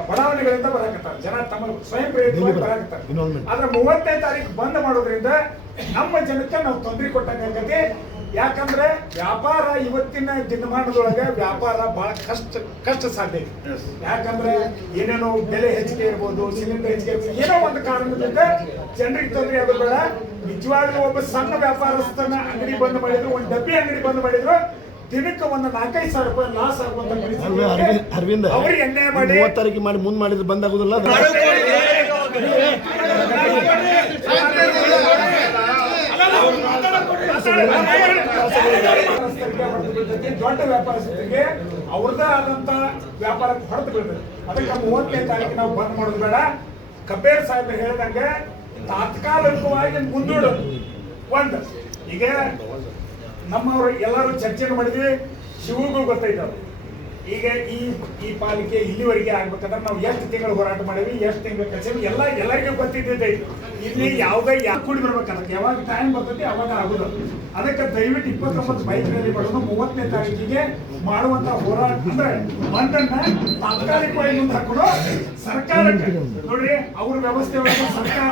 ಬಡಾವಣೆಗಳಿಂದ ಬರಾಕತ್ತಾರೆ, ಜನ ತಮ್ಮ ಸ್ವಯಂ ಪ್ರೇರಿತವಾಗಿ ಬರಾಕತ್ತಾರೆ. ಆದ್ರೆ 30ನೇ ತಾರೀಕು ಬಂದ್ ಮಾಡೋದ್ರಿಂದ ನಮ್ಮ ಜನಕ್ಕೆ ನಾವು ತೊಂದರೆ ಕೊಟ್ಟಂಗಾಗತ್ತೆ. ಯಾಕಂದ್ರೆ ವ್ಯಾಪಾರ ಇವತ್ತಿನ ದಿನಮಾನದೊಳಗೆ ವ್ಯಾಪಾರ ಬಹಳ ಕಷ್ಟ ಸಾಧ್ಯ ಇದೆ. ಯಾಕಂದ್ರೆ ಏನೇನೋ ಬೆಲೆ ಹೆಚ್ಚಿಗೆ ಇರ್ಬೋದು, ಸಿಲಿಂಡರ್ ಹೆಚ್ಚಿಗೆ ಇರ್ಬೋದು, ಏನೋ ಒಂದು ಕಾರಣದಿಂದ ಜನರಿಗೆ ತೊಂದರೆ ಆಗೋದು ಬೇಡ. ನಿಜವಾಗ್ಲೂ ಒಬ್ಬ ಸಣ್ಣ ವ್ಯಾಪಾರಸ್ಥನ ಅಂಗಡಿ ಬಂದ್ ಮಾಡಿದ್ರು, ಒಂದು ಡಬ್ಬಿ ಅಂಗಡಿ ಬಂದ್ ಮಾಡಿದ್ರು, ದಿನಕ್ಕೆ ಒಂದು 4-5 ಸಾವಿರ ರೂಪಾಯಿ ಲಾಸ್ ಆಗುವಂತ ಅರವಿಂದ ಅವ್ರಿಗೆ ಅನ್ಯಾಯ ಮಾಡಿ 30 ತಾರೀಕಿಗೆ ಮಾಡಿ ಮುಂದ್ ಮಾಡಿದ್ರೆ ಬಂದಾಗುದಿಲ್ಲ. ದೊಡ್ಡ ವ್ಯಾಪಾರಸ್ಥರಿಗೆ ಅವ್ರದ್ದೇ ಆದಂತ ವ್ಯಾಪಾರಕ್ಕೆ ಹೊರತು ಬೀಳ್ತದೆ. ಅದಕ್ಕೆ 30ನೇ ತಾರೀಕು ನಾವು ಬಂದ್ ಮಾಡೋದು ಬೇಡ. ಕಬೇರ್ ಸಾಹೇಬ್ ಹೇಳಿದಂಗೆ ತಾತ್ಕಾಲಿಕವಾಗಿ ಮುಂದೂಡೋದು ಒಂದು. ಈಗ ನಮ್ಮವ್ರು ಎಲ್ಲರೂ ಚರ್ಚೆ ಮಾಡಿದ್ವಿ, ಶಿವಗೂ ಗೊತ್ತೈತವ್ರು ಈಗ ಈ ಪಾಲಿಕೆ ಇಲ್ಲಿವರೆಗೆ ಆಗ್ಬೇಕಂದ್ರೆ ನಾವು ಎಷ್ಟು ತಿಂಗಳು ಹೋರಾಟ ಮಾಡೀವಿ, ಎಷ್ಟು ತಿಂಗಳು ಕಚೇರಿ ಎಲ್ಲರಿಗೂ ಗೊತ್ತಿದ್ದಿದೆ. ಇಲ್ಲಿ ಯಾವುದೇ ಕೂಡಿ ಬರ್ಬೇಕಂದ್ರೆ ಯಾವಾಗ ಟೈಮ್ ಬರ್ತೈತಿ ಅವಾಗ ಆಗುದು. ಅದಕ್ಕೆ ದಯವಿಟ್ಟು 29 ಬೈಕ್ ರ್ಯಾಲಿ ಮಾಡೋದು 30ನೇ ತಾರೀಕಿಗೆ ಮಾಡುವಂತ ಹೋರಾಟ ಅಂದ್ರೆ ಬಂದನ್ನ ತಾತ್ಕಾಲಿಕವಾಗಿ ಮುಂದೆ ಹಾಕೋದು ಸರ್ಕಾರಕ್ಕೆ. ನೋಡ್ರಿ ಅವ್ರ ವ್ಯವಸ್ಥೆ ಒಳಗೆ ಸರ್ಕಾರ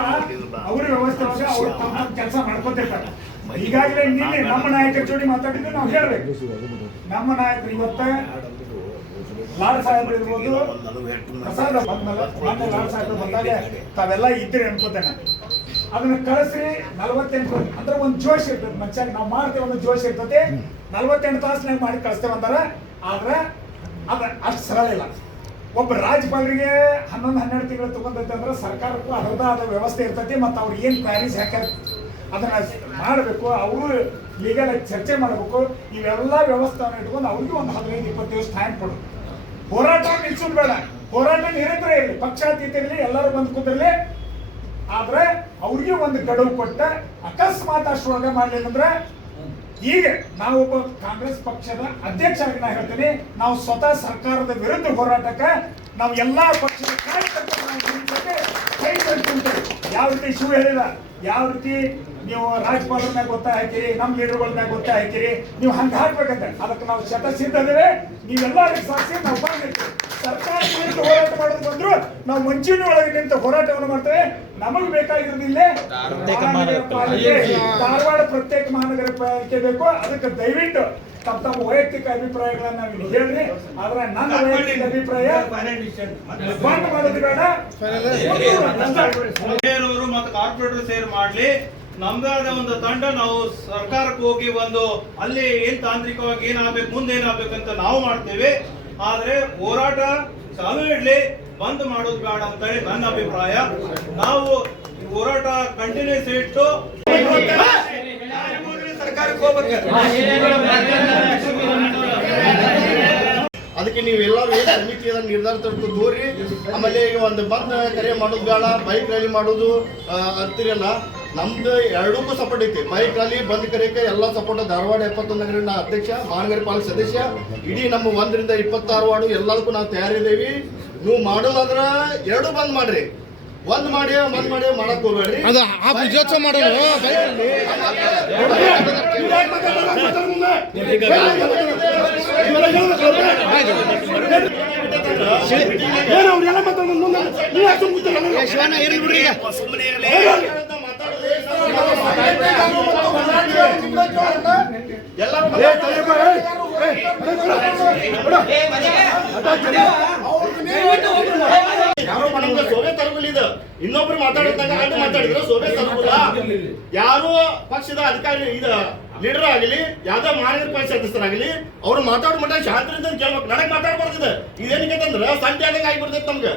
ಅವ್ರ ವ್ಯವಸ್ಥೆ ಒಳಗೆ ಅವ್ರು ತಮ್ಮ ಕೆಲಸ ಮಾಡ್ಕೊತಿರ್ತಾರೆ. ಈಗಾಗಲೇ ನಿನ್ನೆ ನಮ್ಮ ನಾಯಕರ ಜೋಡಿ ಮಾತಾಡಿದ್ರೆ ನಾವು ಹೇಳ್ಬೇಕು, ನಮ್ಮ ನಾಯಕರು ಇವತ್ತ ಲಾಡ್ ಸಾಹೇಬ್ರು ಇರ್ಬೋದು, ಪ್ರಸಾದ ಬಂದ್ಮೇಲೆ ಮೊನ್ನೆ ಲಾಡ್ ಸಾಹೇಬ್ರು ಬಂದಾಗ ತಾವೆಲ್ಲ ಇದ್ದೀರಿ ಅನ್ಕೋತೇನೆ. ಅದನ್ನ ಕಳಿಸಿ 48 ಅಂದ್ರೆ ಒಂದು ಜೋಶ್ ಇರ್ತದೆ ಮನುಷ್ಯಾಗ. ನಾವು ಮಾಡ್ತೇವೆ ಒಂದು ಜೋಶ್ ಇರ್ತದೆ. 48 ತಾಸಿನಾಗ ಮಾಡಿ ಕಳಿಸ್ತೇವೆ ಅಂತಾರೆ. ಆದ್ರೆ ಅದ ಅಷ್ಟು ಸರಳ ಇಲ್ಲ. ಒಬ್ಬ ರಾಜ್ಯಪಾಲರಿಗೆ 11-12 ತಿಂಗಳು ತಗೊಂಡೈತೆ ಅಂದ್ರೆ ಸರ್ಕಾರಕ್ಕೂ ಅದರದ ಆದ ವ್ಯವಸ್ಥೆ ಇರ್ತೈತಿ. ಮತ್ತು ಅವ್ರು ಏನು ಪ್ಲಾನಿಂಗ್ಸ್ ಹಾಕ್ಯಾರ ಅದನ್ನ ಮಾಡಬೇಕು, ಅವರು ಲೀಗಲ್ ಆಗಿ ಚರ್ಚೆ ಮಾಡಬೇಕು. ಇವೆಲ್ಲ ವ್ಯವಸ್ಥೆಯನ್ನು ಇಟ್ಕೊಂಡು ಅವ್ರಿಗೆ ಒಂದು 15-20 ದಿವಸ ಟೈಮ್ ಕೊಡು. ಹೋರಾಟ ನಿಲ್ಸೋದು ಬೇಡ, ಹೋರಾಟ ನಿರಂತರ ಇರಲಿ, ಪಕ್ಷಾತೀತ ಇರಲಿ, ಎಲ್ಲರೂ ಬಂದು ಕೂತಿರ್ಲಿ. ಆದ್ರೆ ಅವ್ರಿಗೆ ಒಂದು ಗಡುವು ಕೊಟ್ಟ ಅಕಸ್ಮಾತ್ ಅಷ್ಟೊಳಗೆ ಮಾಡ್ಲಿಲ್ಲ ಅಂದ್ರೆ ಈಗ ನಾವೊಬ್ಬ ಕಾಂಗ್ರೆಸ್ ಪಕ್ಷದ ಅಧ್ಯಕ್ಷ ಆಗಿ ನಾ ಹೇಳ್ತೀನಿ, ನಾವು ಸ್ವತಃ ಸರ್ಕಾರದ ವಿರುದ್ಧ ಹೋರಾಟಕ್ಕೆ ನಾವು ಎಲ್ಲಾ ಪಕ್ಷದ ಯಾವ ರೀತಿ ಶಿವ ಹೇಳಿಲ್ಲ, ಯಾವ ರೀತಿ ನೀವು ರಾಜ್ಯಪಾಲರ ಮ್ಯಾಗ ಒತ್ತಾಯ ಹಾಕಿರಿ, ನಮ್ಮ ಲೀಡರ್ಗಳ ಮ್ಯಾಗ ಒತ್ತಾಯ ಹಾಕಿರಿ, ನೀವು ಹಂಗೆ ಹಾಕ್ಬೇಕಂತ ಅದಕ್ಕೆ ನಾವು ಶತಸಿದ್ಧದೇವೆ. ನೀವೆಲ್ಲ ಸಾಕ್ಷಿ ನಾವು ಬಂದಿರ್ತೀವಿ. ಸರ್ಕಾರ ವಿರುದ್ಧ ಹೋರಾಟ ಮಾಡೋದು ಬಂದ್ರು ನಾವು ಮುಂಚಿನ ಒಳಗೆ ನಿಂತ ಹೋರಾಟವನ್ನು ಮಾಡ್ತೇವೆ. ನಮಗೆ ಬೇಕಾಗಿರೋದಿಲ್ಲ ಧಾರವಾಡ ಪ್ರತ್ಯೇಕ ಮಹಾನಗರ ಪಾಲಿಕೆ ಬೇಕು. ಅದಕ್ಕೆ ದಯವಿಟ್ಟು ತಮ್ಮ ವೈಯಕ್ತಿಕ ಅಭಿಪ್ರಾಯಗಳನ್ನ ನೀವು ಹೇಳ್ರಿ. ಆದ್ರೆ ನನ್ನ ವೈಯಕ್ತಿಕ ಅಭಿಪ್ರಾಯ ಬಂದ್ ಮಾಡೋದು ಬೇಡ. ಸೇರೋರು ಮತ್ತು ಕಾರ್ಪೊರೇಟರ್ ಸೇರ್ ಮಾಡ್ಲಿ. ನಮ್ದಾದ ಒಂದು ತಂಡ ನಾವು ಸರ್ಕಾರಕ್ಕೆ ಹೋಗಿ ಒಂದು ಅಲ್ಲಿ ಏನ್ ತಾಂತ್ರಿಕವಾಗಿ ಏನಾಗ್ಬೇಕು, ಮುಂದೆ ಏನಾಗ್ಬೇಕಂತ ನಾವು ಮಾಡ್ತೇವೆ. ಆದ್ರೆ ಹೋರಾಟ ಚಾಲು ಇಡ್ಲಿ, ಬಂದ್ ಮಾಡೋದು ಬೇಡ ಅಂತ ಹೇಳಿ ನನ್ನ ಅಭಿಪ್ರಾಯ. ನಾವು ಹೋರಾಟ ಕಂಟಿನ್ಯೂಸ್ ಇಟ್ಟು ಸರ್ಕಾರಕ್ಕೆ ಹೋಗ್ಬೇಕು. ಅದಕ್ಕೆ ನೀವೆಲ್ಲರೂ ಏನು ಸಮಿತಿಯ ನಿರ್ಧಾರ ತೋರಿ. ಆಮೇಲೆ ಈಗ ಒಂದು ಬಂದ್ ಕರೆ ಮಾಡೋದು ಬೇಡ, ಬೈಕ್ ರ್ಯಾಲಿ ಮಾಡೋದು ಅಂತೀರಲ್ಲ, ನಮ್ದು ಎರಡಕ್ಕೂ ಸಪೋರ್ಟ್ ಐತಿ. ಬೈಕ್ ರ್ಯಾಲಿ ಬಂದ್ ಕರೆಯಕ್ಕೆ ಎಲ್ಲ ಸಪೋರ್ಟ್. ಧಾರವಾಡ 71 ನಗರ ಅಧ್ಯಕ್ಷ, ಮಹಾನಗರ ಪಾಲಿಕೆ ಸದಸ್ಯ, ಇಡೀ ನಮ್ಮ 1 ರಿಂದ 26 ವಾರ್ಡು ಎಲ್ಲದಕ್ಕೂ ನಾವು ತಯಾರಿದ್ದೇವೆ. ನೀವು ಮಾಡೋದಾದ್ರ ಎರಡು ಬಂದ್ ಮಾಡ್ರಿ, ಒಂದ್ ಮಾಡಿ ಮಾಡಕ್ ಹೋಗ್ಬೇಡ್ರಿ. ಸೋಬೆ ತರಗುಲಿದ ಇನ್ನೊಬ್ರು ಮಾತಾಡಿದಾಗ ಅಡ್ಡ ಮಾತಾಡಿದ್ರೆ ಸೋಬೆ ತರಗುಲ್ಲ. ಯಾರು ಪಕ್ಷದ ಅಧಿಕಾರಿ ಇದ ಲೀಡರ್ ಆಗಲಿ, ಯಾವ್ದೋ ಮಹಾನಗರ ಪಾಲಿಕೆ ಸದಸ್ಯರಾಗಲಿ, ಅವ್ರು ಮಾತಾಡೋ ಮಟ್ಟ ಶಾಂತಿಯಿಂದ ಕೇಳ್ಬೇಕು. ನನಗೆ ಮಾತಾಡ್ಬಾರ್ದಿದೆ. ಇದೇನಕ್ಕೆ ಅಂದ್ರೆ ಸಂತೆ ಆದಂಗೆ ಆಗಿಬಿಡ್ತೈತೆ ನಮ್ಗೆ.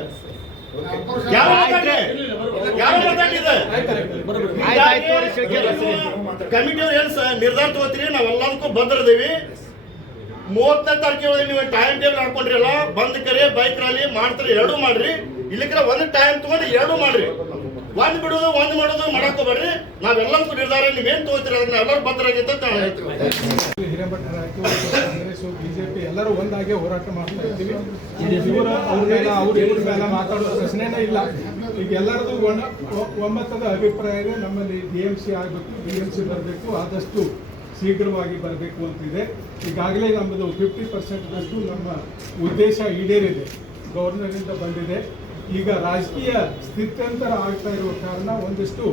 ಕಮಿಟಿಯವ್ರು ಏನ್ ನಿರ್ಧಾರ ತಗೋತೀರಿ, ನಾವೆಲ್ಲದಕ್ಕೂ ಬದ್ಧರದೇವಿ. 30ನೇ ತಾರೀಕಿಗೆ ನೀವು ಟೈಮ್ ಟೇಬಲ್ ಹಾಕೊಂಡ್ರಲ್ಲ, ಬಂದ್ ಕರೆ ಬೈಕ್ ರ್ಯಾಲಿ ಮಾಡ್ತಾರೆ, ಎರಡೂ ಮಾಡ್ರಿ. ಇಲ್ಲಿಕ್ರೆ ಒಂದು ಟೈಮ್ ತಗೊಂಡು ಎರಡೂ ಮಾಡ್ರಿ. ಒಂದ್ ಬಿಡೋದು ಒಂದ್ ಮಾಡೋದು ಮಾಡಕ್ ಹೋಗ್ಬೇಡ್ರಿ. ನಾವೆಲ್ಲದಕ್ಕೂ ನಿರ್ಧಾರ ನೀವೇನ್ ತಗೋತೀರಿ ಅದನ್ನ ಎಲ್ಲರೂ ಬದ್ಧರಾಗಿದ್ದ ಕಾಂಗ್ರೆಸ್ ಬಿಜೆಪಿ ಎಲ್ಲರೂ ಒಂದಾಗಿ ಹೋರಾಟ ಮಾಡ್ತಾ ಇದ್ದೀವಿ. ಇವ್ರ ಮೇಲೆ ಮಾತಾಡೋ ಪ್ರಶ್ನೆನೇ ಇಲ್ಲ. ಈಗ ಎಲ್ಲರದು ಒಮ್ಮತದ ಅಭಿಪ್ರಾಯ ಇದೆ. ನಮ್ಮಲ್ಲಿ DMC ಆಗಬೇಕು, DMC ಬರಬೇಕು, ಆದಷ್ಟು ಶೀಘ್ರವಾಗಿ ಬರಬೇಕು ಅಂತಿದೆ. ಈಗಾಗಲೇ ನಮ್ಮದು 50% ನಮ್ಮ ಉದ್ದೇಶ ಈಡೇರಿದೆ, ಗವರ್ನರಿಂದ ಬಂದಿದೆ. ಈಗ ರಾಜಕೀಯ ಸ್ಥಿತ್ಯಂತರ ಆಗ್ತಾ ಇರುವ ಕಾರಣ ಒಂದಿಷ್ಟು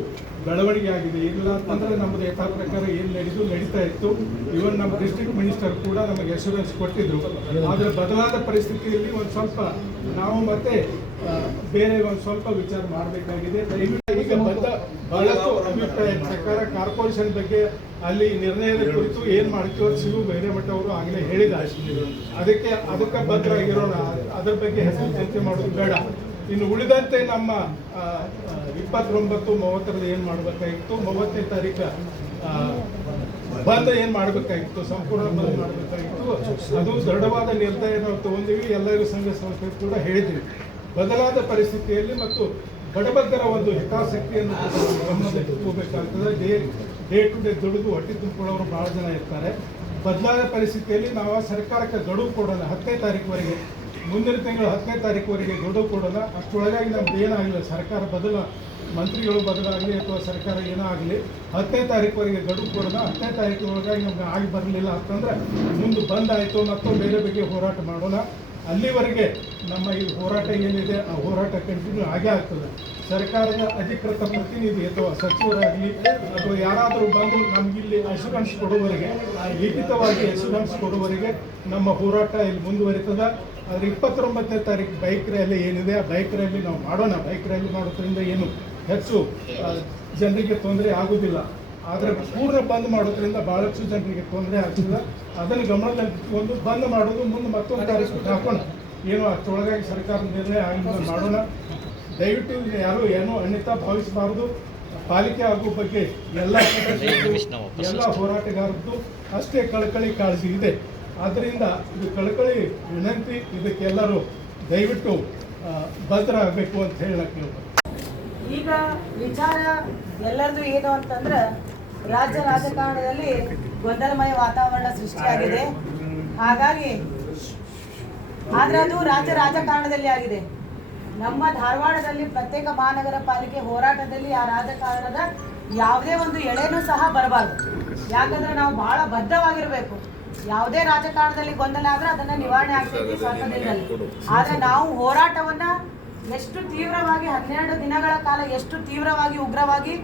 ಬೆಳವಣಿಗೆ ಆಗಿದೆ. ಇಲ್ಲ ಅಂತಂದ್ರೆ ನಮ್ಮದು ಯಥಾ ಪ್ರಕಾರ ಏನು ನಡೀತಾ ಇತ್ತು. ಇವನ್ ನಮ್ಮ ಡಿಸ್ಟ್ರಿಕ್ಟ್ ಮಿನಿಸ್ಟರ್ ಕೂಡ ನಮಗೆ ಅಶ್ಯೂರೆನ್ಸ್ ಕೊಟ್ಟಿದ್ರು. ಆದರೆ ಬದಲಾದ ಪರಿಸ್ಥಿತಿಯಲ್ಲಿ ಒಂದು ಸ್ವಲ್ಪ ನಾವು ಮತ್ತೆ ಬೇರೆ ಒಂದು ಸ್ವಲ್ಪ ವಿಚಾರ ಮಾಡಬೇಕಾಗಿದೆ. ಈಗ ಬಂದ ಬಹಳಷ್ಟು ಅಭಿಪ್ರಾಯ ಪ್ರಕಾರ ಕಾರ್ಪೊರೇಷನ್ ಬಗ್ಗೆ ಅಲ್ಲಿ ನಿರ್ಣಯದ ಕುರಿತು ಏನು ಮಾಡ್ತೀವೋ ಶಿವು ಬೈರೇಮಠ ಅವರು ಆಗಲೇ ಹೇಳಿದ್ದಾರೆ. ಅದಕ್ಕೆ ಬದ್ಧರಾಗಿರೋಣ, ಅದ್ರ ಬಗ್ಗೆ ಹೆಸರು ಚರ್ಚೆ ಮಾಡೋದು ಬೇಡ. ಇನ್ನು ಉಳಿದಂತೆ ನಮ್ಮ 29, 30ರಲ್ಲಿ ಏನು ಮಾಡಬೇಕಾಗಿತ್ತು, 30ನೇ ತಾರೀಕು ಬಂದ್ ಏನು ಮಾಡಬೇಕಾಗಿತ್ತು, ಸಂಪೂರ್ಣ ಬಂದ್ ಮಾಡಬೇಕಾಗಿತ್ತು. ಅದು ದೃಢವಾದ ನಿರ್ಧಾರ ನಾವು ತಗೊಂಡಿವಿ. ಎಲ್ಲರಿಗೂ ಸಂಘ ಸಂಸ್ಥೆ ಕೂಡ ಹೇಳಿದ್ವಿ. ಬದಲಾದ ಪರಿಸ್ಥಿತಿಯಲ್ಲಿ ಮತ್ತು ಬಡಬಗ್ಗರ ಒಂದು ಹಿತಾಸಕ್ತಿಯನ್ನು ಗಮನದಲ್ಲಿ ಹೋಗಬೇಕಾಗ್ತದೆ. ಡೇ ಟು ಡೇ ದುಡಿದು ಹೊಟ್ಟೆ ತುಂಬಿಕೊಳ್ಳೋರು ಭಾಳ ಜನ ಇರ್ತಾರೆ. ಬದಲಾದ ಪರಿಸ್ಥಿತಿಯಲ್ಲಿ ನಾವು ಸರ್ಕಾರಕ್ಕೆ ಗಡುವು ಕೊಡೋಣ 10ನೇ ತಾರೀಕುವರೆಗೆ, ಮುಂದಿನ ತಿಂಗಳು 10ನೇ ತಾರೀಕುವರೆಗೆ ಗಡುವು ಕೊಡೋಣ. ಅಷ್ಟರೊಳಗಾಗಿ ನಮ್ದು ಏನಾಗಲಿಲ್ಲ, ಸರ್ಕಾರ ಮಂತ್ರಿಗಳು ಬದಲಾಗಲಿ ಅಥವಾ ಸರ್ಕಾರ ಏನೋ ಆಗಲಿ 10ನೇ ತಾರೀಕುವರೆಗೆ ಗಡುವು ಕೊಡೋಣ. 10ನೇ ತಾರೀಕಿನೊಳಗಾಗಿ ನಮ್ಗೆ ಆಗಿ ಬರಲಿಲ್ಲ ಅಂತಂದ್ರೆ ಮುಂದೆ ಬಂದಾಯಿತು ಮತ್ತು ಬೇರೆ ಬಗ್ಗೆ ಹೋರಾಟ ಮಾಡೋಣ. ಅಲ್ಲಿವರೆಗೆ ನಮ್ಮ ಈ ಹೋರಾಟ ಏನಿದೆ ಆ ಹೋರಾಟ ಕಂಟಿನ್ಯೂ ಆಗೇ ಆಗ್ತದೆ. ಸರ್ಕಾರದ ಅಧಿಕೃತ ಪ್ರತಿನಿಧಿ ಅಥವಾ ಸಚಿವರಾಗಲಿ ಅಥವಾ ಯಾರಾದರೂ ಬಂದು ನಮಗಿಲ್ಲಿ ಅಶ್ಯೂರೆನ್ಸ್ ಕೊಡುವವರೆಗೆ, ಲಿಖಿತವಾಗಿ ಅಶ್ಯೂರೆನ್ಸ್ ಕೊಡುವವರೆಗೆ ನಮ್ಮ ಹೋರಾಟ ಇಲ್ಲಿ ಮುಂದುವರಿತದೆ. ಆದರೆ 29ನೇ ತಾರೀಕು ಬೈಕ್ ರ್ಯಾಲಿ ಏನಿದೆ ಆ ಬೈಕ್ ರ್ಯಾಲಿ ನಾವು ಮಾಡೋಣ. ಬೈಕ್ ರ್ಯಾಲಿ ಮಾಡೋದ್ರಿಂದ ಏನು ಹೆಚ್ಚು ಜನರಿಗೆ ತೊಂದರೆ ಆಗೋದಿಲ್ಲ. ಆದರೆ ಪೂರ್ಣ ಬಂದ್ ಮಾಡೋದ್ರಿಂದ ಭಾಳಷ್ಟು ಜನರಿಗೆ ತೊಂದರೆ ಆಗ್ತದೆ. ಅದನ್ನು ಗಮನದಲ್ಲಿಟ್ಟುಕೊಂಡು ಬಂದ್ ಮಾಡೋದು ಮುಂದೆ ಮತ್ತೊಂದು ತಾರೀಕು ಹಾಕೋಣ. ಏನು ಅಷ್ಟರೊಳಗಾಗಿ ಸರ್ಕಾರ ನಿರ್ಣಯ ಆಗಿ ಮಾಡೋಣ. ದಯವಿಟ್ಟು ಯಾರು ಏನೋ ಅನ್ಯತಾ ಭಾವಿಸಬಾರ್ದು. ಪಾಲಿಕೆ ಆಗೋ ಬಗ್ಗೆ ಎಲ್ಲ ಹೋರಾಟಗಾರದ್ದು ಅಷ್ಟೇ ಕಳಕಳಿ ಕಾಳಜಿ ಇದೆ. ಆದ್ದರಿಂದ ಇದು ಕಳಕಳಿ ವಿನಂತಿ. ಇದಕ್ಕೆಲ್ಲರೂ ದಯವಿಟ್ಟು ಬದ್ಧರಾಗಬೇಕು ಅಂತ ಹೇಳಕ್ಕೆ ಈಗ ವಿಚಾರ ಎಲ್ಲರದು ಏನು ಅಂತಂದ್ರೆ ರಾಜ್ಯ ರಾಜಕಾರಣದಲ್ಲಿ ಗೊಂದಲಮಯ ವಾತಾವರಣ ಸೃಷ್ಟಿಯಾಗಿದೆ. ಹಾಗಾಗಿ ಆದ್ರೆ ಅದು ರಾಜ್ಯ ರಾಜಕಾರಣದಲ್ಲಿ ಆಗಿದೆ. ನಮ್ಮ ಧಾರವಾಡದಲ್ಲಿ ಪ್ರತ್ಯೇಕ ಮಹಾನಗರ ಪಾಲಿಕೆ ಹೋರಾಟದಲ್ಲಿ ಆ ರಾಜಕಾರಣದ ಯಾವುದೇ ಒಂದು ಎಳೆನೂ ಸಹ ಬರಬಾರ್ದು. ಯಾಕಂದ್ರೆ ನಾವು ಬಹಳ ಬದ್ಧವಾಗಿರಬೇಕು. ಯಾವುದೇ ರಾಜಕಾರಣದಲ್ಲಿ ಗೊಂದಲ ಆದ್ರೆ ಅದನ್ನ ನಿವಾರಣೆ ಆಗ್ತೈತಿ ಸ್ವಲ್ಪ ದಿನದಲ್ಲಿ. ಆದ್ರೆ ನಾವು ಹೋರಾಟವನ್ನ ಎಷ್ಟು ತೀವ್ರವಾಗಿ 12 ದಿನಗಳ ಕಾಲ ಎಷ್ಟು ತೀವ್ರವಾಗಿ ಉಗ್ರವಾಗಿ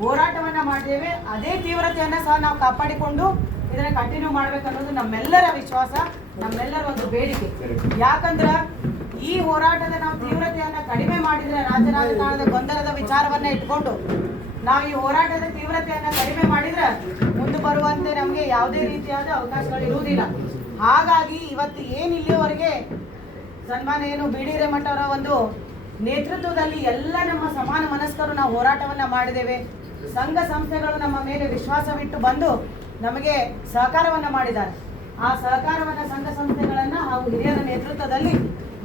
ಹೋರಾಟವನ್ನ ಮಾಡಿದ್ದೇವೆ, ಅದೇ ತೀವ್ರತೆಯನ್ನ ಸಹ ನಾವು ಕಾಪಾಡಿಕೊಂಡು ಇದನ್ನ ಕಂಟಿನ್ಯೂ ಮಾಡ್ಬೇಕನ್ನೋದು ನಮ್ಮೆಲ್ಲರ ವಿಶ್ವಾಸ, ನಮ್ಮೆಲ್ಲರ ಒಂದು ಬೇಡಿಕೆ. ಯಾಕಂದ್ರ ಈ ಹೋರಾಟದ ನಾವು ತೀವ್ರತೆಯನ್ನ ಕಡಿಮೆ ಮಾಡಿದ್ರೆ, ರಾಜ್ಯ ರಾಜಕಾರಣದ ಗೊಂದಲದ ವಿಚಾರವನ್ನ ಇಟ್ಕೊಂಡು ನಾವು ಈ ಹೋರಾಟದ ತೀವ್ರತೆಯನ್ನ ಕಡಿಮೆ ಮಾಡಿದ್ರೆ ಮುಂದೆ ಬರುವಂತೆ ನಮಗೆ ಯಾವುದೇ ರೀತಿಯಾದ ಅವಕಾಶಗಳು ಇರುವುದಿಲ್ಲ. ಹಾಗಾಗಿ ಇವತ್ತು ಇಲ್ಲಿಯವರೆಗೆ ಸನ್ಮಾನ್ಯ ಬಿ.ಡಿ. ಹಿರೇಮಠ ಅವರ ಒಂದು ನೇತೃತ್ವದಲ್ಲಿ ಎಲ್ಲ ನಮ್ಮ ಸಮಾನ ಮನಸ್ಕರು ನಾವು ಹೋರಾಟವನ್ನ ಮಾಡಿದ್ದೇವೆ. ಸಂಘ ಸಂಸ್ಥೆಗಳು ನಮ್ಮ ಮೇಲೆ ವಿಶ್ವಾಸವಿಟ್ಟು ಬಂದು ನಮಗೆ ಸಹಕಾರವನ್ನ ಮಾಡಿದ್ದಾರೆ. ಆ ಸಹಕಾರವನ್ನ ಸಂಘ ಸಂಸ್ಥೆಗಳನ್ನ ಹಾಗೂ ಹಿರಿಯರ ನೇತೃತ್ವದಲ್ಲಿ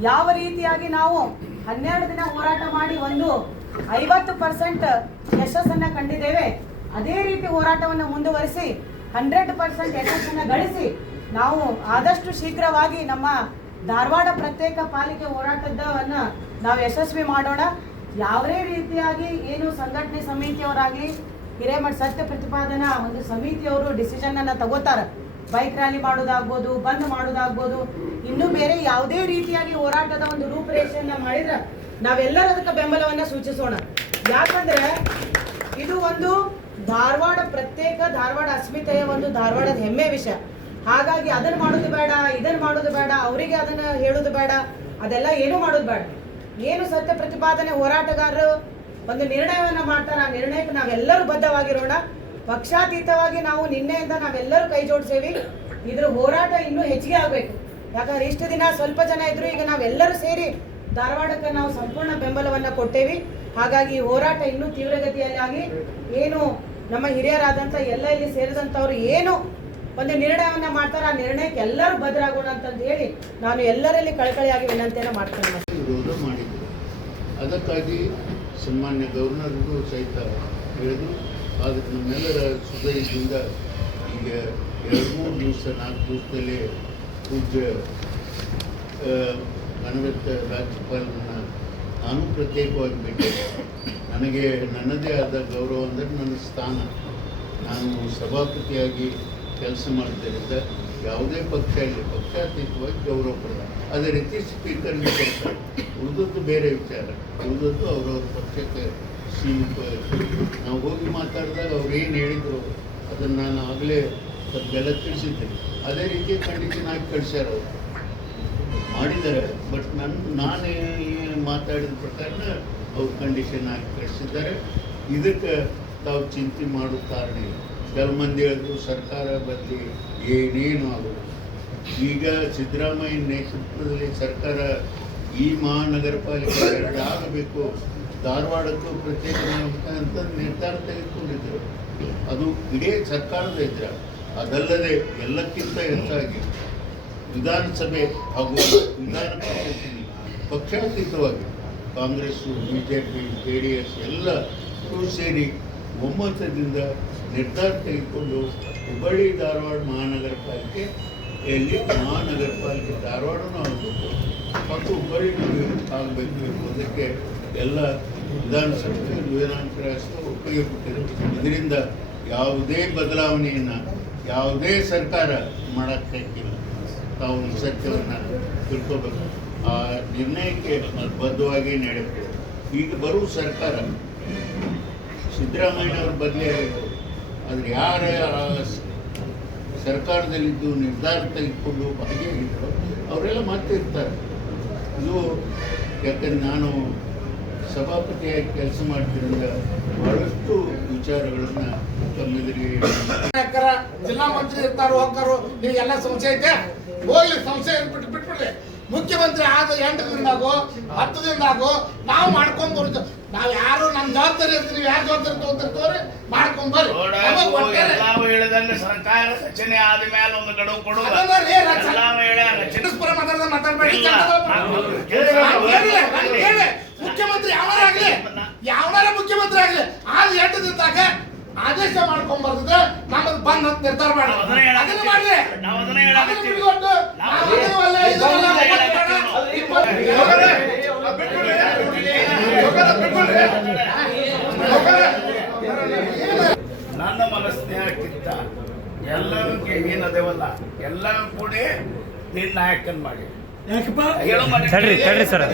ಯಾವ ರೀತಿಯಾಗಿ ನಾವು 12 ದಿನ ಹೋರಾಟ ಮಾಡಿ ಒಂದು 50% ಯಶಸ್ಸನ್ನ ಕಂಡಿದ್ದೇವೆ, ಅದೇ ರೀತಿ ಹೋರಾಟವನ್ನು ಮುಂದುವರಿಸಿ 100% ಯಶಸ್ಸನ್ನ ಗಳಿಸಿ ನಾವು ಆದಷ್ಟು ಶೀಘ್ರವಾಗಿ ನಮ್ಮ ಧಾರವಾಡ ಪ್ರತ್ಯೇಕ ಪಾಲಿಕೆ ಹೋರಾಟದವನ್ನ ನಾವು ಯಶಸ್ವಿ ಮಾಡೋಣ. ಯಾವುದೇ ರೀತಿಯಾಗಿ ಏನು ಸಂಘಟನೆ ಸಮಿತಿಯವರಾಗಲಿ ಹಿರೇಮಠ ಸತ್ಯ ಪ್ರತಿಪಾದನಾ ಒಂದು ಸಮಿತಿಯವರು ಡಿಸಿಷನ್ ಅನ್ನ ತಗೋತಾರೆ. ಬೈಕ್ ರ್ಯಾಲಿ ಮಾಡೋದಾಗ್ಬೋದು, ಬಂದ್ ಮಾಡೋದಾಗ್ಬೋದು, ಇನ್ನೂ ಬೇರೆ ಯಾವುದೇ ರೀತಿಯಾಗಿ ಹೋರಾಟದ ಒಂದು ರೂಪರೇಷೆಯನ್ನ ಮಾಡಿದ್ರೆ ನಾವೆಲ್ಲರೂ ಅದಕ್ಕೆ ಬೆಂಬಲವನ್ನ ಸೂಚಿಸೋಣ. ಯಾಕಂದ್ರೆ ಇದು ಒಂದು ಧಾರವಾಡ ಪ್ರತ್ಯೇಕ, ಧಾರವಾಡ ಅಸ್ಮಿತೆಯ ಒಂದು ಧಾರವಾಡದ ಹೆಮ್ಮೆ ವಿಷಯ. ಹಾಗಾಗಿ ಅದನ್ನ ಮಾಡೋದು ಬೇಡ, ಇದನ್ನ ಮಾಡೋದು ಬೇಡ, ಅವರಿಗೆ ಅದನ್ನ ಹೇಳೋದು ಬೇಡ, ಅದೆಲ್ಲ ಏನು ಮಾಡೋದು ಬೇಡ. ಏನು ಸತ್ಯ ಪ್ರತಿಪಾದನೆ ಹೋರಾಟಗಾರರು ಒಂದು ನಿರ್ಣಯವನ್ನ ಮಾಡ್ತಾರೆ, ಆ ನಿರ್ಣಯಕ್ಕೆ ನಾವೆಲ್ಲರೂ ಬದ್ಧವಾಗಿರೋಣ. ಪಕ್ಷಾತೀತವಾಗಿ ನಾವು ನಿನ್ನೆಯಿಂದ ನಾವೆಲ್ಲರೂ ಕೈ ಜೋಡಿಸೇವಿ. ಇದ್ರ ಹೋರಾಟ ಇನ್ನೂ ಹೆಚ್ಚಿಗೆ ಆಗಬೇಕು. ಯಾಕಂದ್ರೆ ಇಷ್ಟು ದಿನ ಸ್ವಲ್ಪ ಜನ ಇದ್ರು, ಈಗ ನಾವೆಲ್ಲರೂ ಸೇರಿ ಧಾರವಾಡಕ್ಕೆ ನಾವು ಸಂಪೂರ್ಣ ಬೆಂಬಲವನ್ನ ಕೊಟ್ಟೇವಿ. ಹಾಗಾಗಿ ಈ ಹೋರಾಟ ಇನ್ನೂ ತೀವ್ರಗತಿಯಲ್ಲಾಗಿ ಏನು ನಮ್ಮ ಹಿರಿಯರಾದಂಥ ಎಲ್ಲ ಇಲ್ಲಿ ಸೇರಿದಂಥವ್ರು ಏನು ಒಂದು ನಿರ್ಣಯವನ್ನ ಮಾಡ್ತಾರೆ, ಆ ನಿರ್ಣಯಕ್ಕೆ ಎಲ್ಲರೂ ಬದ್ಧರಾಗೋಣ ಅಂತಂದು ಹೇಳಿ ನಾನು ಎಲ್ಲರಲ್ಲಿ ಕಳಕಳಿಯಾಗಿ ವಿನಂತಿಯನ್ನು ಮಾಡ್ತೇನೆ. ವಿರೋಧ ಮಾಡಿದರು. ಅದಕ್ಕಾಗಿ ಸನ್ಮಾನ್ಯ ಗವರ್ನರ್ಗೂ ಸಹಿತ ಹೇಳಿದ್ರು. ಅದಕ್ಕೆ ನಮ್ಮೆಲ್ಲರ ಸುದಯದಿಂದ ಈಗ 2-3 ದಿವಸ 4 ದಿವಸದಲ್ಲೇ ಪೂಜ್ಯ ಗಣಗತ್ತ ರಾಜ್ಯಪಾಲರನ್ನ ನಾನು ಪ್ರತ್ಯೇಕವಾಗಿ ಭೇಟಿ. ನನಗೆ ನನ್ನದೇ ಆದ ಗೌರವ ಅಂದರೆ ನನ್ನ ಸ್ಥಾನ. ನಾನು ಸಭಾಪತಿಯಾಗಿ ಕೆಲಸ ಮಾಡಿದ್ದರಿಂದ ಯಾವುದೇ ಪಕ್ಷ ಇಲ್ಲಿ ಪಕ್ಷಾತೀತವಾಗಿ ಗೌರವ ಪಡೆದ. ಅದೇ ರೀತಿ ಸ್ಪೀಕರ್ಗೆ ಕೊಡ್ತಾರೆ. ಉಳಿದದ್ದು ಬೇರೆ ವಿಚಾರ, ಉಳಿದದ್ದು ಅವರವ್ರ ಪಕ್ಷಕ್ಕೆ ಸೀಮಿತವಾಗಿ. ನಾವು ಹೋಗಿ ಮಾತಾಡಿದಾಗ ಅವ್ರು ಏನು ಹೇಳಿದ್ರು ಅದನ್ನು ನಾನು ಆಗಲೇ ಸ್ವಲ್ಪ ತಿಳಿಸಿದ್ದೀನಿ. ಅದೇ ರೀತಿ ಕಂಡೀಷನ್ ಹಾಕಿ ಕಳಿಸ್ಯಾರ ಅವರು ಮಾಡಿದ್ದಾರೆ. ಬಟ್ ನಾನೇ ಮಾತಾಡಿದ ಪ್ರಕಾರ ಅವ್ರು ಕಂಡೀಷನ್ ಹಾಕಿ ಕಳಿಸಿದ್ದಾರೆ. ಇದಕ್ಕೆ ತಾವು ಚಿಂತೆ ಮಾಡೋ ಕಾರಣ ಇಲ್ಲ. ಕೆಲವು ಮಂದಿ ಹೇಳಿದ್ರು ಸರ್ಕಾರ ಬದಲಿ ಏನೇನು ಆಗೋದು. ಈಗ ಸಿದ್ದರಾಮಯ್ಯ ನೇತೃತ್ವದಲ್ಲಿ ಸರ್ಕಾರ ಈ ಮಹಾನಗರ ಪಾಲಿಕೆ ಆಗಬೇಕು, ಧಾರವಾಡಕ್ಕೂ ಪ್ರತ್ಯೇಕ ಅಂತ ನಿರ್ಧಾರ ತೆಗೆದುಕೊಂಡಿದ್ದರು. ಅದು ಇಡೀ ಸರ್ಕಾರದ ಎದುರ. ಅದಲ್ಲದೆ ಎಲ್ಲಕ್ಕಿಂತ ಹೆಚ್ಚಾಗಿ ವಿಧಾನಸಭೆ ಹಾಗೂ ವಿಧಾನ ಪರಿಷತ್ತಿನಲ್ಲಿ ಪಕ್ಷಾತೀತವಾಗಿ ಕಾಂಗ್ರೆಸ್ಸು, BJP, JDS ಎಲ್ಲರೂ ಸೇರಿ ಒಮ್ಮತದಿಂದ ನಿರ್ಧಾರ ತೆಗೆದುಕೊಂಡು ಹುಬ್ಬಳ್ಳಿ ಧಾರವಾಡ ಮಹಾನಗರ ಪಾಲಿಕೆ ಎಲ್ಲಿ ಮಹಾನಗರ ಪಾಲಿಕೆ ಧಾರವಾಡನೂ ಆಗಬೇಕು ಮತ್ತು ಹುಬ್ಬಳ್ಳಿ ಆಗಬೇಕು ಎಂಬುದಕ್ಕೆ ಎಲ್ಲ ವಿಧಾನಸಭೆ ಒಪ್ಪಿಗೆ ಕೊಟ್ಟಿದೆ. ಇದರಿಂದ ಯಾವುದೇ ಬದಲಾವಣೆಯನ್ನು ಯಾವುದೇ ಸರ್ಕಾರ ಮಾಡೋಕ್ಕಾಗಿಲ್ಲ. ತಾವು ಈ ಸತ್ಯವನ್ನು ತಿಳ್ಕೋಬೇಕು. ಆ ನಿರ್ಣಯಕ್ಕೆ ಬದ್ಧವಾಗಿ ನಡೆಯಬೇಕು. ಈಗ ಬರುವ ಸರ್ಕಾರ ಸಿದ್ದರಾಮಯ್ಯನವ್ರ ಬದಲೇ ಆಗಬೇಕು. ಆದರೆ ಯಾರ ಸರ್ಕಾರದಲ್ಲಿದ್ದು ನಿರ್ಧಾರ ತೆಗೆದುಕೊಂಡು ಭಾಗಿಯಾಗಿದ್ದರೋ ಅವರೆಲ್ಲ ಮತ್ತೆ ಇರ್ತಾರೆ. ಇದು ಯಾಕಂದ್ರೆ ನಾನು ಸಭಾಪತಿಯಾಗಿ ಕೆಲಸ ಮಾಡ್ತಿರೋದ್ರಿಂದ ಬಹಳಷ್ಟು ವಿಚಾರಗಳನ್ನು ತಮ್ಮೆದುರಿಗೆ ಜಿಲ್ಲಾ ಮಂತ್ರಿ ಇರ್ತಾರೋ ಹೋಗ್ತಾರೋ ನಿಮಗೆಲ್ಲ ಸಂಶಯ ಐತೆ, ಹೋಗ್ಲಿ ಸಂಶಯ ಬಿಟ್ಬಿಡ್ರಿ. ಮುಖ್ಯಮಂತ್ರಿ ಆದ 8 ದಿನದಾಗೋ 10 ದಿನದಾಗೋ ನಾವು ಮಾಡ್ಕೊಂಡ್ ಬರ್ತೇವೆ. ನಾವ್ ಯಾರು ನಮ್ಮ ಜವಾಬ್ದಾರಿ ಇರ್ತೀವಿ, ಯಾರು ಜವಾಬ್ದಾರಿ ತಗೋತಿರ್ತವ್ರಿ ಮಾಡ್ಕೊಂಡ್ ಬರ್ರಿ. ಸರ್ಕಾರ ರಚನೆ ಆದ್ಮೇಲೆ ಒಂದು ಗಡುವು ಕೊಡುವ ಮಾತಾಡ್ಬೇಡಿ. ಮುಖ್ಯಮಂತ್ರಿ ಯಾವನಾರ ಮುಖ್ಯಮಂತ್ರಿ ಆಗ್ಲಿ ಆದ 8 ದಿನದಾಗ ಆದೇಶ ಮಾಡ್ಕೊಂಡ್ ಬರ್ತದೆ. ನಮ್ಮದು ಬಂದ್ ಅಂತ ನಿರ್ಧಾರ ಮಾಡಿ ಅದನ್ನ ಮಾಡ್ರಿ. ನನ್ನ ಮನಸ್ನೇಹಕ್ಕಿಂತ ಎಲ್ಲರಿಗೆ ಏನದೇವಲ್ಲ ಎಲ್ಲರೂ ಕೂಡ ನಿನ್ನ ನಾಯಕನ್ ಮಾಡಿ ಸರ್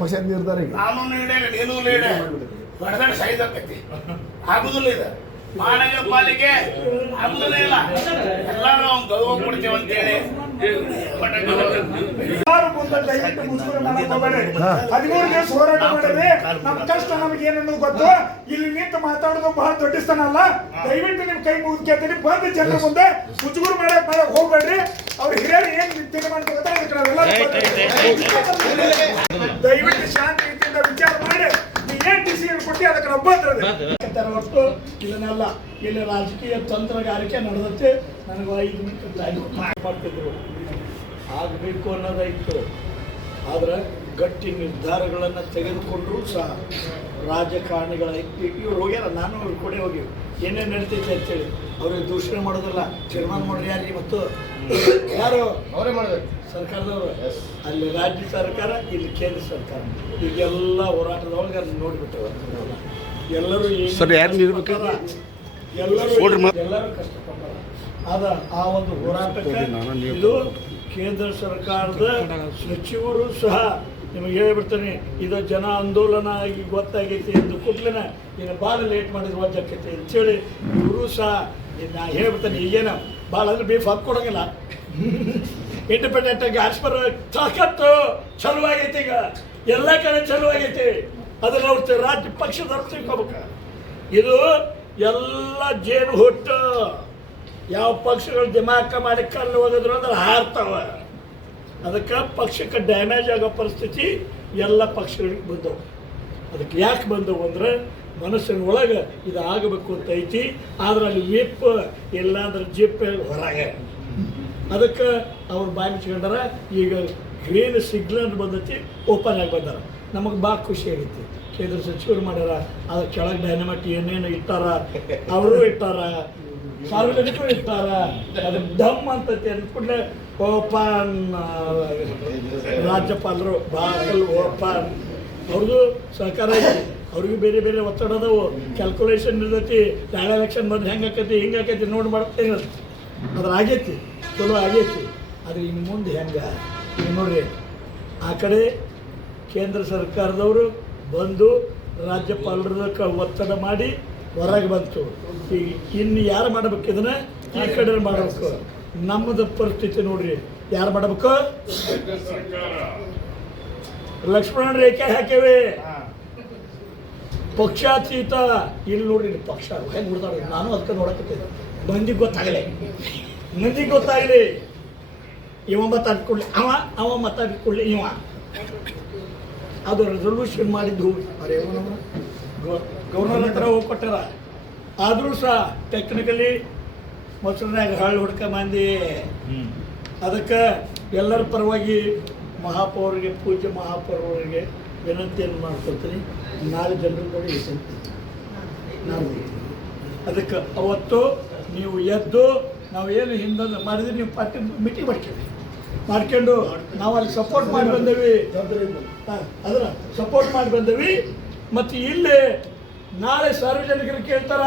ಪಕ್ಷ ನಿರ್ಧಾರ ನಾನು ನೀಡೇ ನೀನು ನೀಡೇ ಹೊಡೆದ್ರೆ ಸೈಜ್ ಆಕೈತಿ. ಆಗುದಿಲ್ಲ ಇದು ಮಹಾನಗರ ಪಾಲಿಕೆ ಆಗುದಿಲ್ಲ ಇಲ್ಲ. ಎಲ್ಲರೂ ಅವ್ನು ಗೌರವ ಕೊಡ್ತೇವೆ ಅಂತೇಳಿ 13 ದಿವಸ ಹೋರಾಟ ಮಾಡಿದ್ರೆ ನಮ್ ಕಷ್ಟ ನಮ್ಗೆ ಏನನ್ನೋ ಗೊತ್ತು. ಇಲ್ಲಿ ನಿಂತು ಮಾತಾಡೋದು ಬಹಳ ದೊಡ್ಡಸ್ತನ ಅಲ್ಲ. ದಯವಿಟ್ಟು ನಿಮ್ ಕೈ ಮುಗಿದು ಕೇಳ್ತೀನಿ, ಬಂದು ಜನರ ಮುಂದೆ ಮುಜುಗುರು ಮಾಡಕ್ ಹೋಗ್ಬೇಡ್ರಿ. ಅವ್ರ ಹಿರಿಯರು ಏನ್ ತೀರ್ಮಾನ ದಯವಿಟ್ಟು ಶಾಂತಿ ರೀತಿಯಿಂದ ವಿಚಾರ ಮಾಡಿ ಏನ್ ಡಿಸಿಷನ್ ಕೊಟ್ಟಿ ಅದಕ್ಕೆ ಒಟ್ಟು ಇದನ್ನೆಲ್ಲ ಇಲ್ಲಿ ರಾಜಕೀಯ ತಂತ್ರಗಾರಿಕೆ ನಡೆದತ್ತೆ. ನನಗೆ 5 ಮಿನಿಟ್ ಮಾಡ್ತಿದ್ರು ಆಗಬೇಕು ಅನ್ನೋದಾಯಿತು. ಆದ್ರೆ ಗಟ್ಟಿ ನಿರ್ಧಾರಗಳನ್ನು ತೆಗೆದುಕೊಂಡ್ರೂ ಸಹ ರಾಜಕಾರಣಿಗಳ ಇವ್ರು ಹೋಗ್ಯಾರ, ನಾನು ಇವ್ರ ಕೂಡ ಹೋಗಿವಿ ಏನೇನು ನಡೀತೈತೆ ಅಂತೇಳಿ ಅವ್ರಿಗೆ ದೂಷಣೆ ಮಾಡೋದಿಲ್ಲ. ತೀರ್ಮಾನ ಮಾಡ್ರಿ ಯಾರಿಗೆ ಮತ್ತು ಯಾರು ಅವರೇ ಮಾಡಬೇಕು ಸರ್ಕಾರದವರು. ಅಲ್ಲಿ ರಾಜ್ಯ ಸರ್ಕಾರ, ಇಲ್ಲಿ ಕೇಂದ್ರ ಸರ್ಕಾರ, ಈಗೆಲ್ಲ ಹೋರಾಟದೊಳಗೆ ನೋಡಿಬಿಟ್ಟವ ಎಲ್ಲರೂ ಎಲ್ಲರೂ ಕಷ್ಟಪಟ್ಟಾರ. ಆದ ಆ ಒಂದು ಹೋರಾಟಕ್ಕೆ ಇದು ಕೇಂದ್ರ ಸರ್ಕಾರದ ಸಚಿವರು ಸಹ ನಿಮಗೆ ಹೇಳಿಬಿಡ್ತಾನೆ, ಇದು ಜನ ಆಂದೋಲನ ಆಗಿ ಗೊತ್ತಾಗೈತಿ ಎಂದು ಕೂಡಲೇ ಈಗ ಭಾಳ ಲೇಟ್ ಮಾಡಿದ್ರು ವಜ್ಜಾಕೈತಿ ಅಂತೇಳಿ ಇವರು ಸಹ ನಾ ಹೇಳ್ಬಿಡ್ತಾನೆ. ಈಗೇನು ಭಾಳ ಅಂದ್ರೆ ಬೀಫ್ ಹಾಕ್ಕೊಡಂಗಿಲ್ಲ. ಇಂಡಿಪೆಂಡೆಂಟ್ ಆಗಿ ಆಸ್ಪರ್ ತಾಕತ್ತು ಚಲುವಾಗೈತಿ. ಈಗ ಎಲ್ಲ ಕಡೆ ಚಲುವಾಗೈತಿ. ಅದನ್ನ ಅವ್ರ ರಾಜ್ಯ ಪಕ್ಷದವ್ರು ತಿಳ್ಕೊಬೇಕು. ಇದು ಎಲ್ಲ ಜೇನು ಹುಟ್ಟು. ಯಾವ ಪಕ್ಷಗಳು ದಿಮಾಕ ಮಾಡಿ ಕಲ್ಲು ಹೋಗಿದ್ರು ಅಂದ್ರೆ ಹಾರ್ತಾವ. ಅದಕ್ಕೆ ಪಕ್ಷಕ್ಕೆ ಡ್ಯಾಮೇಜ್ ಆಗೋ ಪರಿಸ್ಥಿತಿ ಎಲ್ಲ ಪಕ್ಷಗಳಿಗೆ ಬಂದವು. ಅದಕ್ಕೆ ಯಾಕೆ ಬಂದವು ಅಂದ್ರೆ ಮನಸ್ಸಿನ ಒಳಗೆ ಇದು ಆಗಬೇಕು ಅಂತ ಐತಿ. ಆದ್ರೆ ಅಲ್ಲಿ ವಿಪ್ ಇಲ್ಲ ಅಂದ್ರೆ ಜಿಪ್ ಹೊರಗೆ. ಅದಕ್ಕೆ ಅವ್ರು ಬಾಯಿ ಮುಚ್ಕೊಂಡಾರ. ಈಗ ಗ್ರೀನ್ ಸಿಗ್ನಲ್ ಬಂದೈತಿ, ಓಪನ್ ಆಗಿ ಬಂದಾರ. ನಮಗೆ ಭಾಳ ಖುಷಿ ಆಗೈತಿ. ಕೇಂದ್ರ ಸಚಿವರು ಮಾಡ್ಯಾರ. ಅದ್ರ ಕೆಳಗೆ ಡೈನಮೈಟ್ ಏನೇನು ಇಟ್ಟಾರ ಅವರು ಇಟ್ಟಾರ, ಸಾರ್ವಜನಿಕರು ಇರ್ತಾರ. ಅದು ಡಮ್ ಅಂತೈತಿ ಅಂದ್ಕೂಡಲೇ ಓಪನ್. ರಾಜ್ಯಪಾಲರು ಬಾಕಲ್ ಓಪನ್. ಅವ್ರದ್ದು ಸಹಕಾರ ಐತಿ. ಅವ್ರಿಗೂ ಬೇರೆ ಬೇರೆ ಒತ್ತಡ ಅದಾವು. ಕ್ಯಾಲ್ಕುಲೇಷನ್ ಇರ್ತೈತಿ. ನಾಳೆ ಎಲೆಕ್ಷನ್ ಬಂದ್ರೆ ಹೆಂಗೆ ಆಕೈತಿ ಹಿಂಗೆ ಆಕೈತಿ ನೋಡಿ ಮಾಡ್ತಾ ಇರೋದು. ಅದ್ರ ಆಗೈತಿ, ಚಲೋ ಆಗೈತಿ. ಆದರೆ ಇನ್ನು ಮುಂದೆ ಹೆಂಗೆ ಈಗ ನೋಡ್ರಿ, ಆ ಕಡೆ ಕೇಂದ್ರ ಸರ್ಕಾರದವರು ಬಂದು ರಾಜ್ಯಪಾಲರ ಒತ್ತಡ ಮಾಡಿ ಹೊರಗೆ ಬಂತು. ಈಗ ಇನ್ನು ಯಾರು ಮಾಡಬೇಕು ಇದನ್ನ? ಈ ಕಡೆ ಮಾಡಬೇಕು. ನಮ್ಮದು ಪರಿಸ್ಥಿತಿ ನೋಡ್ರಿ, ಯಾರು ಮಾಡಬೇಕು? ಲಕ್ಷ್ಮಣ ರೇಖೆ ಹಾಕೇವೆ, ಪಕ್ಷಾತೀತ. ಇಲ್ಲಿ ನೋಡ್ರಿ ಪಕ್ಷ ಹೆಂಗೆ ಹುಡ್ದಾಡ. ನಾನು ಅದಕ್ಕೆ ನೋಡಕತ್ತೇನೆ. ಮಂದಿಗೆ ಗೊತ್ತಾಗಲಿ, ಮಂದಿಗೆ ಗೊತ್ತಾಗಲಿ. ಇವ ಮಾತಾಡ್ಕೊಳ್ಳಿ ಅವ ಮಾತಾಡ್ಕೊಳ್ಳಿ ಇವ. ಅದು ರೆಸೊಲ್ಯೂಷನ್ ಮಾಡಿದ್ದು ಗವರ್ನರ್ ಹತ್ರ ಹೋಗಿ ಕೊಟ್ಟಾರ. ಆದರೂ ಸಹ ಟೆಕ್ನಿಕಲಿ ಮೊಸರನ್ಯಾಗ ಹಳ್ಳಿ ಹುಡ್ಕ ಮಂದಿ ಅದಕ್ಕೆ ಎಲ್ಲರ ಪರವಾಗಿ ಮಹಾಪೌರಿಗೆ, ಪೂಜ್ಯ ಮಹಾಪೌರರಿಗೆ ವಿನಂತಿಯನ್ನು ಮಾಡ್ಕೊಳ್ತೀನಿ. ನಾಳೆ ಜನರು ಕೂಡ ಇರ್ತೀನಿ ನಾನು. ಅದಕ್ಕೆ ಅವತ್ತು ನೀವು ಎದ್ದು ನಾವು ಏನು ಹಿಂದೆ ಮಾಡಿದ್ರೆ ನೀವು ಪಾರ್ಟಿ ಮೀಟಿಂಗ್ ಮಾಡ್ಕೊಂಡು ನಾವು ಅಲ್ಲಿ ಸಪೋರ್ಟ್ ಮಾಡಿ ಬಂದೇವಿ, ಅದರ ಸಪೋರ್ಟ್ ಮಾಡಿ ಬಂದೇವಿ. ಮತ್ತು ಇಲ್ಲಿ ನಾಳೆ ಸಾರ್ವಜನಿಕರು ಕೇಳ್ತಾರ,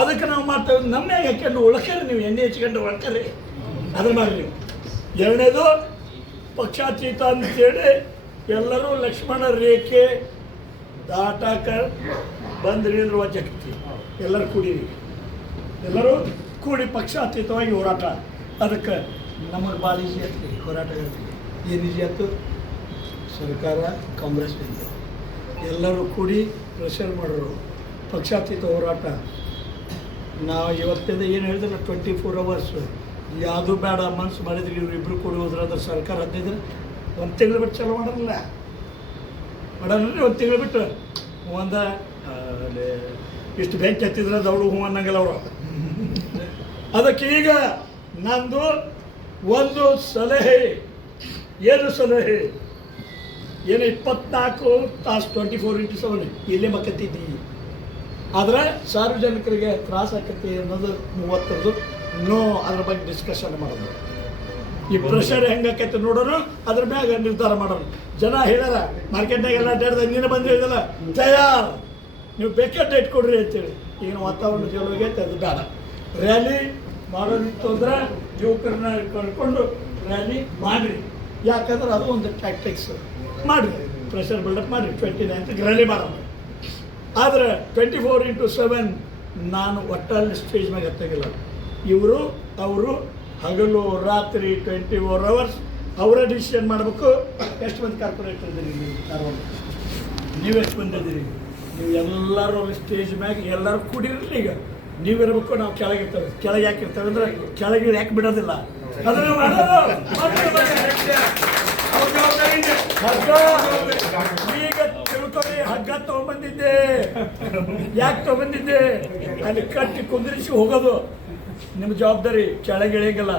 ಅದಕ್ಕೆ ನಾವು ಮಾಡ್ತೇವೆ. ನಮ್ಮೇ ಹಾಕೊಂಡು ಉಳ್ಕರಿ, ನೀವು ಎಣ್ಣೆ ಹಚ್ಕೊಂಡು ಉಳ್ಕರಿ, ಅದ್ರ ಮಾಡಿ ನೀವು. ಎರಡನೇದು ಪಕ್ಷಾತೀತ ಅಂತೇಳಿ ಎಲ್ಲರೂ ಲಕ್ಷ್ಮಣ ರೇಖೆ ದಾಟಾಕ ಬಂದ್ರಿ ಅಂದ್ರೆ ವಜಕತಿ ಎಲ್ಲರೂ ಕೂಡಿರಿ, ಎಲ್ಲರೂ ಕೂಡಿ ಪಕ್ಷಾತೀತವಾಗಿ ಹೋರಾಟ. ಅದಕ್ಕೆ ನಮಗೆ ಭಾಳ ಈಜಿ ಆಗ್ತದೆ ಹೋರಾಟಗಾರರಿಗೆ. ಏನು ಈಜಿ ಆಯ್ತು? ಸರ್ಕಾರ ಕಾಂಗ್ರೆಸ್ ಎಲ್ಲರೂ ಕೂಡಿ ಪ್ರೆಷರ್ ಮಾಡೋರು, ಪಕ್ಷಾತೀತ ಹೋರಾಟ. ನಾವು ಇವತ್ತಿಂದ ಏನು ಹೇಳಿದ್ರೆ 24 hours ಯಾವುದು ಬೇಡ ಮನ್ಸು ಮಾಡಿದ್ರೆ ಇವರಿಬ್ಬರು ಕೂಡಿ ಹೋದ್ರಾದ್ರೆ ಸರ್ಕಾರ ಹತ್ತಿದ್ರೆ 1 ತಿಂಗಳು ಬಿಟ್ಟು ಚಲೋ ಮಾಡೋಲ್ಲ. ಮಾಡೋಣ 1 ತಿಂಗಳು ಬಿಟ್ಟು ಒಂದು ಇಷ್ಟು ಬೆಂಕಿ ಹತ್ತಿದ್ರೆ ದೌಡು ಹೂ ಅನ್ನಂಗಿಲ್ಲ ಅವರು. ಅದಕ್ಕೆ ಈಗ ನಂದು ಒಂದು ಸಲಹೆ, ಏನು ಸಲಹೆ, ಏನು 24 ತಾಸು 24x7 ಇಲ್ಲೇ ಮಕ್ಕತ್ತಿದ್ದೀವಿ. ಆದರೆ ಸಾರ್ವಜನಿಕರಿಗೆ ತ್ರಾಸ ಆಕತಿ ಅನ್ನೋದು 30ರದು ನೋ, ಅದ್ರ ಬಗ್ಗೆ ಡಿಸ್ಕಷನ್ ಮಾಡೋದು. ಈ ಪ್ರೆಷರ್ ಹೆಂಗಾಕೈತೆ ನೋಡೋರು, ಅದ್ರ ಮ್ಯಾಗ ನಿರ್ಧಾರ ಮಾಡೋರು. ಜನ ಹೇಳ್ಯಾರ ಮಾರ್ಕೆಟ್ನಾಗ ಎಲ್ಲ ಅಡ್ಡಾಡ್ದ ನೀನು ಬಂದು ಹೇಳಿದಲ್ಲ ತಯಾರು, ನೀವು ಬೇಕಾದ ಡೇಟ್ ಕೊಡ್ರಿ ಅಂತೇಳಿ. ಈಗ ವಾತಾವರಣ ಜೋಲಾಗೈತೆ, ಅದು ಬೇಡ. ರ್ಯಾಲಿ ಮಾಡೋದಿತ್ತು ಅಂದ್ರೆ ಯುವಕರನ್ನ ಕರ್ಕೊಂಡು ರ್ಯಾಲಿ ಮಾಡಿರಿ. ಯಾಕಂದ್ರೆ ಅದು ಒಂದು ಟ್ಯಾಕ್ಟಿಕ್ಸ್ ಮಾಡಿರಿ, ಪ್ರೆಷರ್ ಬಿಲ್ಡಪ್ ಮಾಡಿರಿ. 29th ರ್ಯಾಲಿ ಮಾಡೋಣ. ಆದರೆ 24x7 ನಾನು ಒಟ್ಟಲ್ಲಿ ಸ್ಟೇಜ್ ಮ್ಯಾಗ ಹತ್ತಾಗಿಲ್ಲ. ಇವರು ಅವರು ಹಗಲು ರಾತ್ರಿ 24 hours ಅವರೇ ಡಿಸಿಷನ್ ಮಾಡಬೇಕು. ಎಷ್ಟು ಮಂದಿ ಕಾರ್ಪೊರೇಟರ್ ಇದ್ದೀರಿ ನೀವು ಧಾರವಾಡ? ನೀವು ಎಷ್ಟು ಬಂದಿದ್ದೀರಿ? ನೀವು ಎಲ್ಲರೂ ಸ್ಟೇಜ್ ಮ್ಯಾಗ ಎಲ್ಲರೂ ಕೂಡಿರಲಿ. ಈಗ ನೀವಿರ್ಬೇಕು, ನಾವು ಕೆಳಗಿರ್ತೇವೆ. ಕೆಳಗೆ ಯಾಕೆ ಇರ್ತೇವೆ ಅಂದರೆ ಕೆಳಗೆ ಯಾಕೆ ಬಿಡೋದಿಲ್ಲ. ಅದನ್ನು ಈಗ ತಿಳ್ಕೊಳ್ಳಿ, ಹಗ್ಗ ತೊಗೊಂಬಂದಿದ್ದೆ. ಯಾಕೆ ತೊಗೊಂಬಂದಿದ್ದೆ? ಅಲ್ಲಿ ಕಟ್ಟಿ ಕುಂದಿರಿಸಿ ಹೋಗೋದು ನಿಮ್ಮ ಜವಾಬ್ದಾರಿ. ಕೆಳಗೆ ಇಳಿಯಂಗಿಲ್ಲ.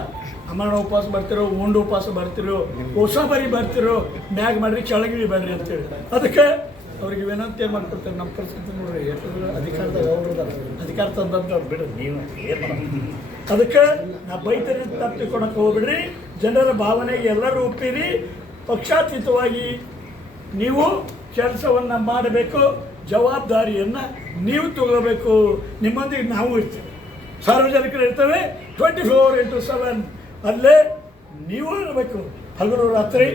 ಅಮ್ಮನ ಉಪವಾಸ ಬರ್ತಿರೋ, ಉಂಡು ಉಪವಾಸ ಬರ್ತಿರೋ, ಹೊಸ ಬರಿ ಬರ್ತಿರೋ, ಮ್ಯಾಗ್ ಮಾಡ್ರಿ, ಕೆಳಗಿಳಿ ಬೇಡ್ರಿ ಅಂತೇಳಿ. ಅದಕ್ಕೆ ಅವ್ರಿಗೆ ವಿನಂತಿ ಏನು ಮಾಡ್ಕೊಡ್ತಾರೆ. ನಮ್ಮ ಪರಿಸ್ಥಿತಿ ನೋಡ್ರಿ, ಯಾಕಂದ್ರೆ ಅಧಿಕಾರದಾಗ ಅವ್ರದ ಅಧಿಕಾರ ತಂದಂತ ಅವ್ರು ಬಿಡ್ರಿ, ನೀವು ಏನು ಮಾಡೋದು. ಅದಕ್ಕೆ ನಾ ಬೈತರಿ ತಪ್ಪಿಕೊಳಕ್ಕೆ ಹೋಗ್ಬಿಡ್ರಿ. ಜನರ ಭಾವನೆಗೆ ಎಲ್ಲರೂ ಒಪ್ಪಿರಿ. ಪಕ್ಷಾತೀತವಾಗಿ ನೀವು ಕೆಲಸವನ್ನು ಮಾಡಬೇಕು. ಜವಾಬ್ದಾರಿಯನ್ನು ನೀವು ತಗೋಬೇಕು. ನಿಮ್ಮೊಂದಿಗೆ ನಾವು ಇರ್ತೀವಿ, ಸಾರ್ವಜನಿಕರು ಇರ್ತೇವೆ. 24x7 ಅಲ್ಲೇ ನೀವು ಇರಬೇಕು. ಹಗಲು ರಾತ್ರಿ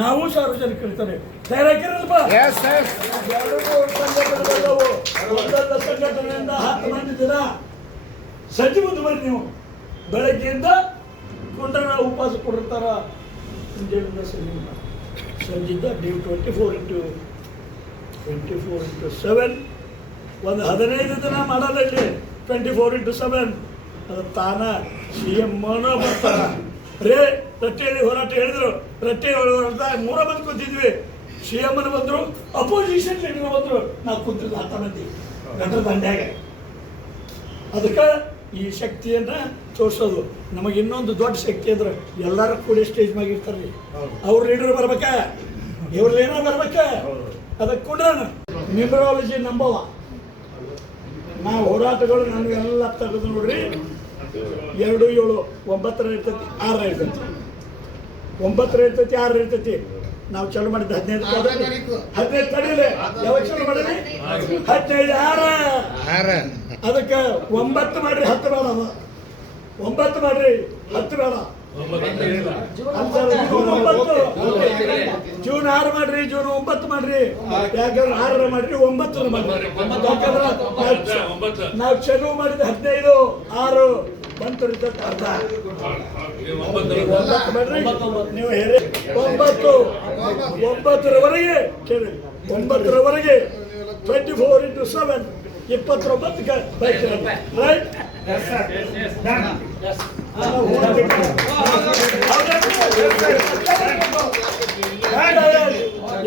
ನಾವು ಸಾರ್ವಜನಿಕರು ಇರ್ತೇವೆ. ತಯಾರಾಗಿರಲ್ಪ. ಒಂದೊಂದು ಸಂಘಟನೆಯಿಂದ 10 ಮಂದಿ ದಿನ ಸಂಜೆ ಮುಂದೆ ಬರ್ರಿ. ನೀವು ಬೆಳಗ್ಗೆಯಿಂದ ಕೊಂಡ್ರೆ ಉಪವಾಸ ಕೊಡಿರ್ತಾರ. ಮುಂಜಾನೆಯಿಂದ ಸಂಜೆಯಿಂದ ನೀವು 24x7 ಒಂದು 15 ದಿನ ಮಾಡಲ್ಲ ಇಲ್ಲಿ. 24x7 ಅದು ತಾನ CM ಬರ್ತಾರ. ರೇ ರಟ್ಟೆ ಹೋರಾಟ ಹೇಳಿದ್ರು. ರಟ್ಟೆ ಹೋರಾಟ 3 ಮಂದಿ ಕೂತಿದ್ವಿ. CM ಬಂದರು, ಅಪೋಸಿಷನ್ ಲೀಡರ್ ಬಂದರು. ನಾವು ಕೂತಿದ್ದು 10 ಮಂದಿ ಗಂಟರ ದಂಡ್ಯಾಗ. ಅದಕ್ಕೆ ಈ ಶಕ್ತಿಯನ್ನು ತೋರಿಸೋದು ನಮಗೆ ಇನ್ನೊಂದು ದೊಡ್ಡ ಶಕ್ತಿ ಅಂದ್ರೆ ಎಲ್ಲರೂ ಕೂಡಿ ಸ್ಟೇಜ್ ಮ್ಯಾಗ ಇರ್ತಾರೆ. ಅವ್ರ ಲೀಡರ್ ಬರ್ಬೇಕ, ಇವ್ರ ಏನೋ ಬರ್ಬೇಕ. ಅದಕ್ಕೆ ಕೊಡೋಣ ನ್ಯೂಮರಾಲಜಿ ನಂಬವ. ನಾವು ಹೋರಾಟಗಳು ನನಗೆಲ್ಲ ತೆಗೆದು ನೋಡ್ರಿ. 2, 7, 9 ಇರ್ತೈತಿ, 6 ಇರ್ತೈತಿ, 9 ಇರ್ತೈತಿ, 6 ಇರ್ತೈತಿ. ನಾವು ಚಾಲು ಮಾಡಿದ್ದು 15 ತಡೀಲಿ. ಯಾವಾಗ ಚಾಲು ಮಾಡಿದ್ರಿ? 15, 6. ಅದಕ್ಕೆ 9 ಮಾಡ್ರಿ, 10 ಬೇಡ. 9 ಮಾಡ್ರಿ, 10 ಬೇಡ. ಜೂನ್ 6 ಮಾಡ್ರಿ, ಜೂನ್ 9 ಮಾಡ್ರಿ. ಯಾಕಂದ್ರೆ 6 ಮಾಡ್ರಿ, 9 ಮಾಡ್ರಿ. ಯಾಕಂದ್ರೆ ನಾವು ಚಲೋ ಮಾಡಿದ 15, 6 ಬಂತು ಅರ್ಧ. 9 ಮಾಡ್ರಿ, ನೀವು ಹೇಳಿ 9ರವರೆಗೆ ಕೇಳಿ. 9ರವರೆಗೆ 24x7 29ಕ್ಕೆ ಬೈಕ್ ರೈಟ್.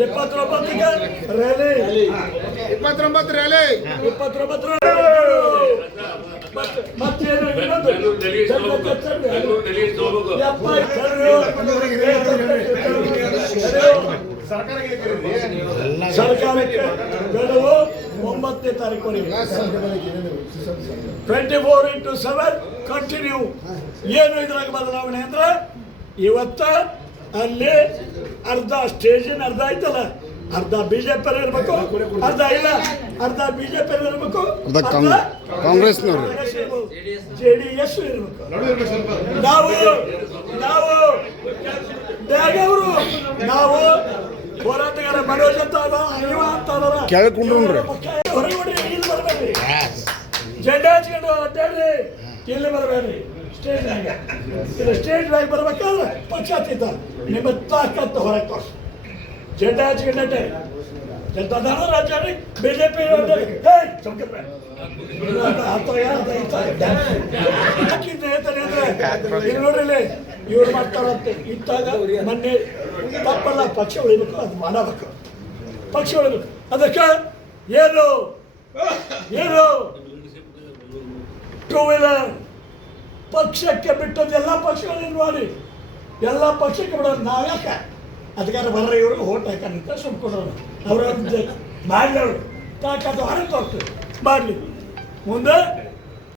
29ಕ್ಕೆ ರ್ಯಾಲಿ. 29 ರ್ಯಾಲಿ. 29 ಮತ್ತೇನು ಇನ್ನೊಂದು ಸರ್ಕಾರಕ್ಕೆ ಗಡುವು 9ನೇ ತಾರೀಕುವರೆಗೆ 24/7 ಕಂಟಿನ್ಯೂ. ಏನು ಇದ್ರಾಗ ಬದಲಾವಣೆ ಅಂದ್ರೆ ಇವತ್ತ ಅಲ್ಲಿ ಅರ್ಧ ಸ್ಟೇಜಿನ ಅರ್ಧ ಐತಲ್ಲ, ಅರ್ಧ ಬಿಜೆಪಿ ಇರ್ಬೇಕು, ಅರ್ಧ ಇಲ್ಲ, ಅರ್ಧ ಬಿಜೆಪಿ ಇರ್ಬೇಕು, ಕಾಂಗ್ರೆಸ್ನವರು JDS ಇರ್ಬೇಕು. ನಾವು ಹೋರಾಟಗಾರ ಮನೋಜ್ ಅಂತ ಇವ ಅಂತ ಕೇಳ್ಕೊಂಡ್ರಿ ಹೊರಗಡೆ ಇಲ್ಲಿ ಬರ್ಬೇಡ್ರಿ, ಜೆಂಡಾ ಹಚ್ಕೊಂಡು ಅಡ್ಡಾಡ್ರಿ, ಇಲ್ಲಿ ಬರ್ಬೇಡ್ರಿ. ಸ್ಟೇಜ್ ಬ್ಯಾಗ್ ಬರ್ಬೇಕಾದ್ರೆ ಪಕ್ಷಾತೀತ ನಿಮ್ಮ ತಾಕತ್ತು ಹೊರಗೆ ತೋರಿಸಿ. ಜೆಂಡಾ ಹಚ್ಕೊಂಡೆ ಜನತಾದಳ ರಾಜ್ಯ ಬಿಜೆಪಿ ನೋಡ್ರಿ ಇವ್ರು ಮಾಡ್ತಾರಂತೆ. ಇದ್ದಾಗ ಮೊನ್ನೆ ತಪ್ಪಲ್ಲ, ಪಕ್ಷ ಉಳಿಬೇಕು, ಅದು ಮಾಡಬೇಕು, ಪಕ್ಷ ಉಳಿಬೇಕು. ಅದಕ್ಕೆ ಏನು ಟೂ ವೀಲರ್ ಪಕ್ಷಕ್ಕೆ ಬಿಟ್ಟದ್ದು ಎಲ್ಲ ಪಕ್ಷಗಳನ್ನ ಮಾಡಿ, ಎಲ್ಲ ಪಕ್ಷಕ್ಕೆ ಬಿಡೋದು ನಾವ್ಯಾಕೆ ಅದಕ್ಕಾರ ಬರ್ರ ಇವ್ರಿಗೆ ಓಟ್ ಹಾಕಂತ ಸುಮ್ಕೊಡೋರು. ಅವ್ರ ಮಾಡ್ಲಿ, ಅವ್ರು ತಾಕತ್ತು ಹೊರಗೆ ತೋರ್ಸ್ತೀವಿ, ಮಾಡಲಿ ಮುಂದೆ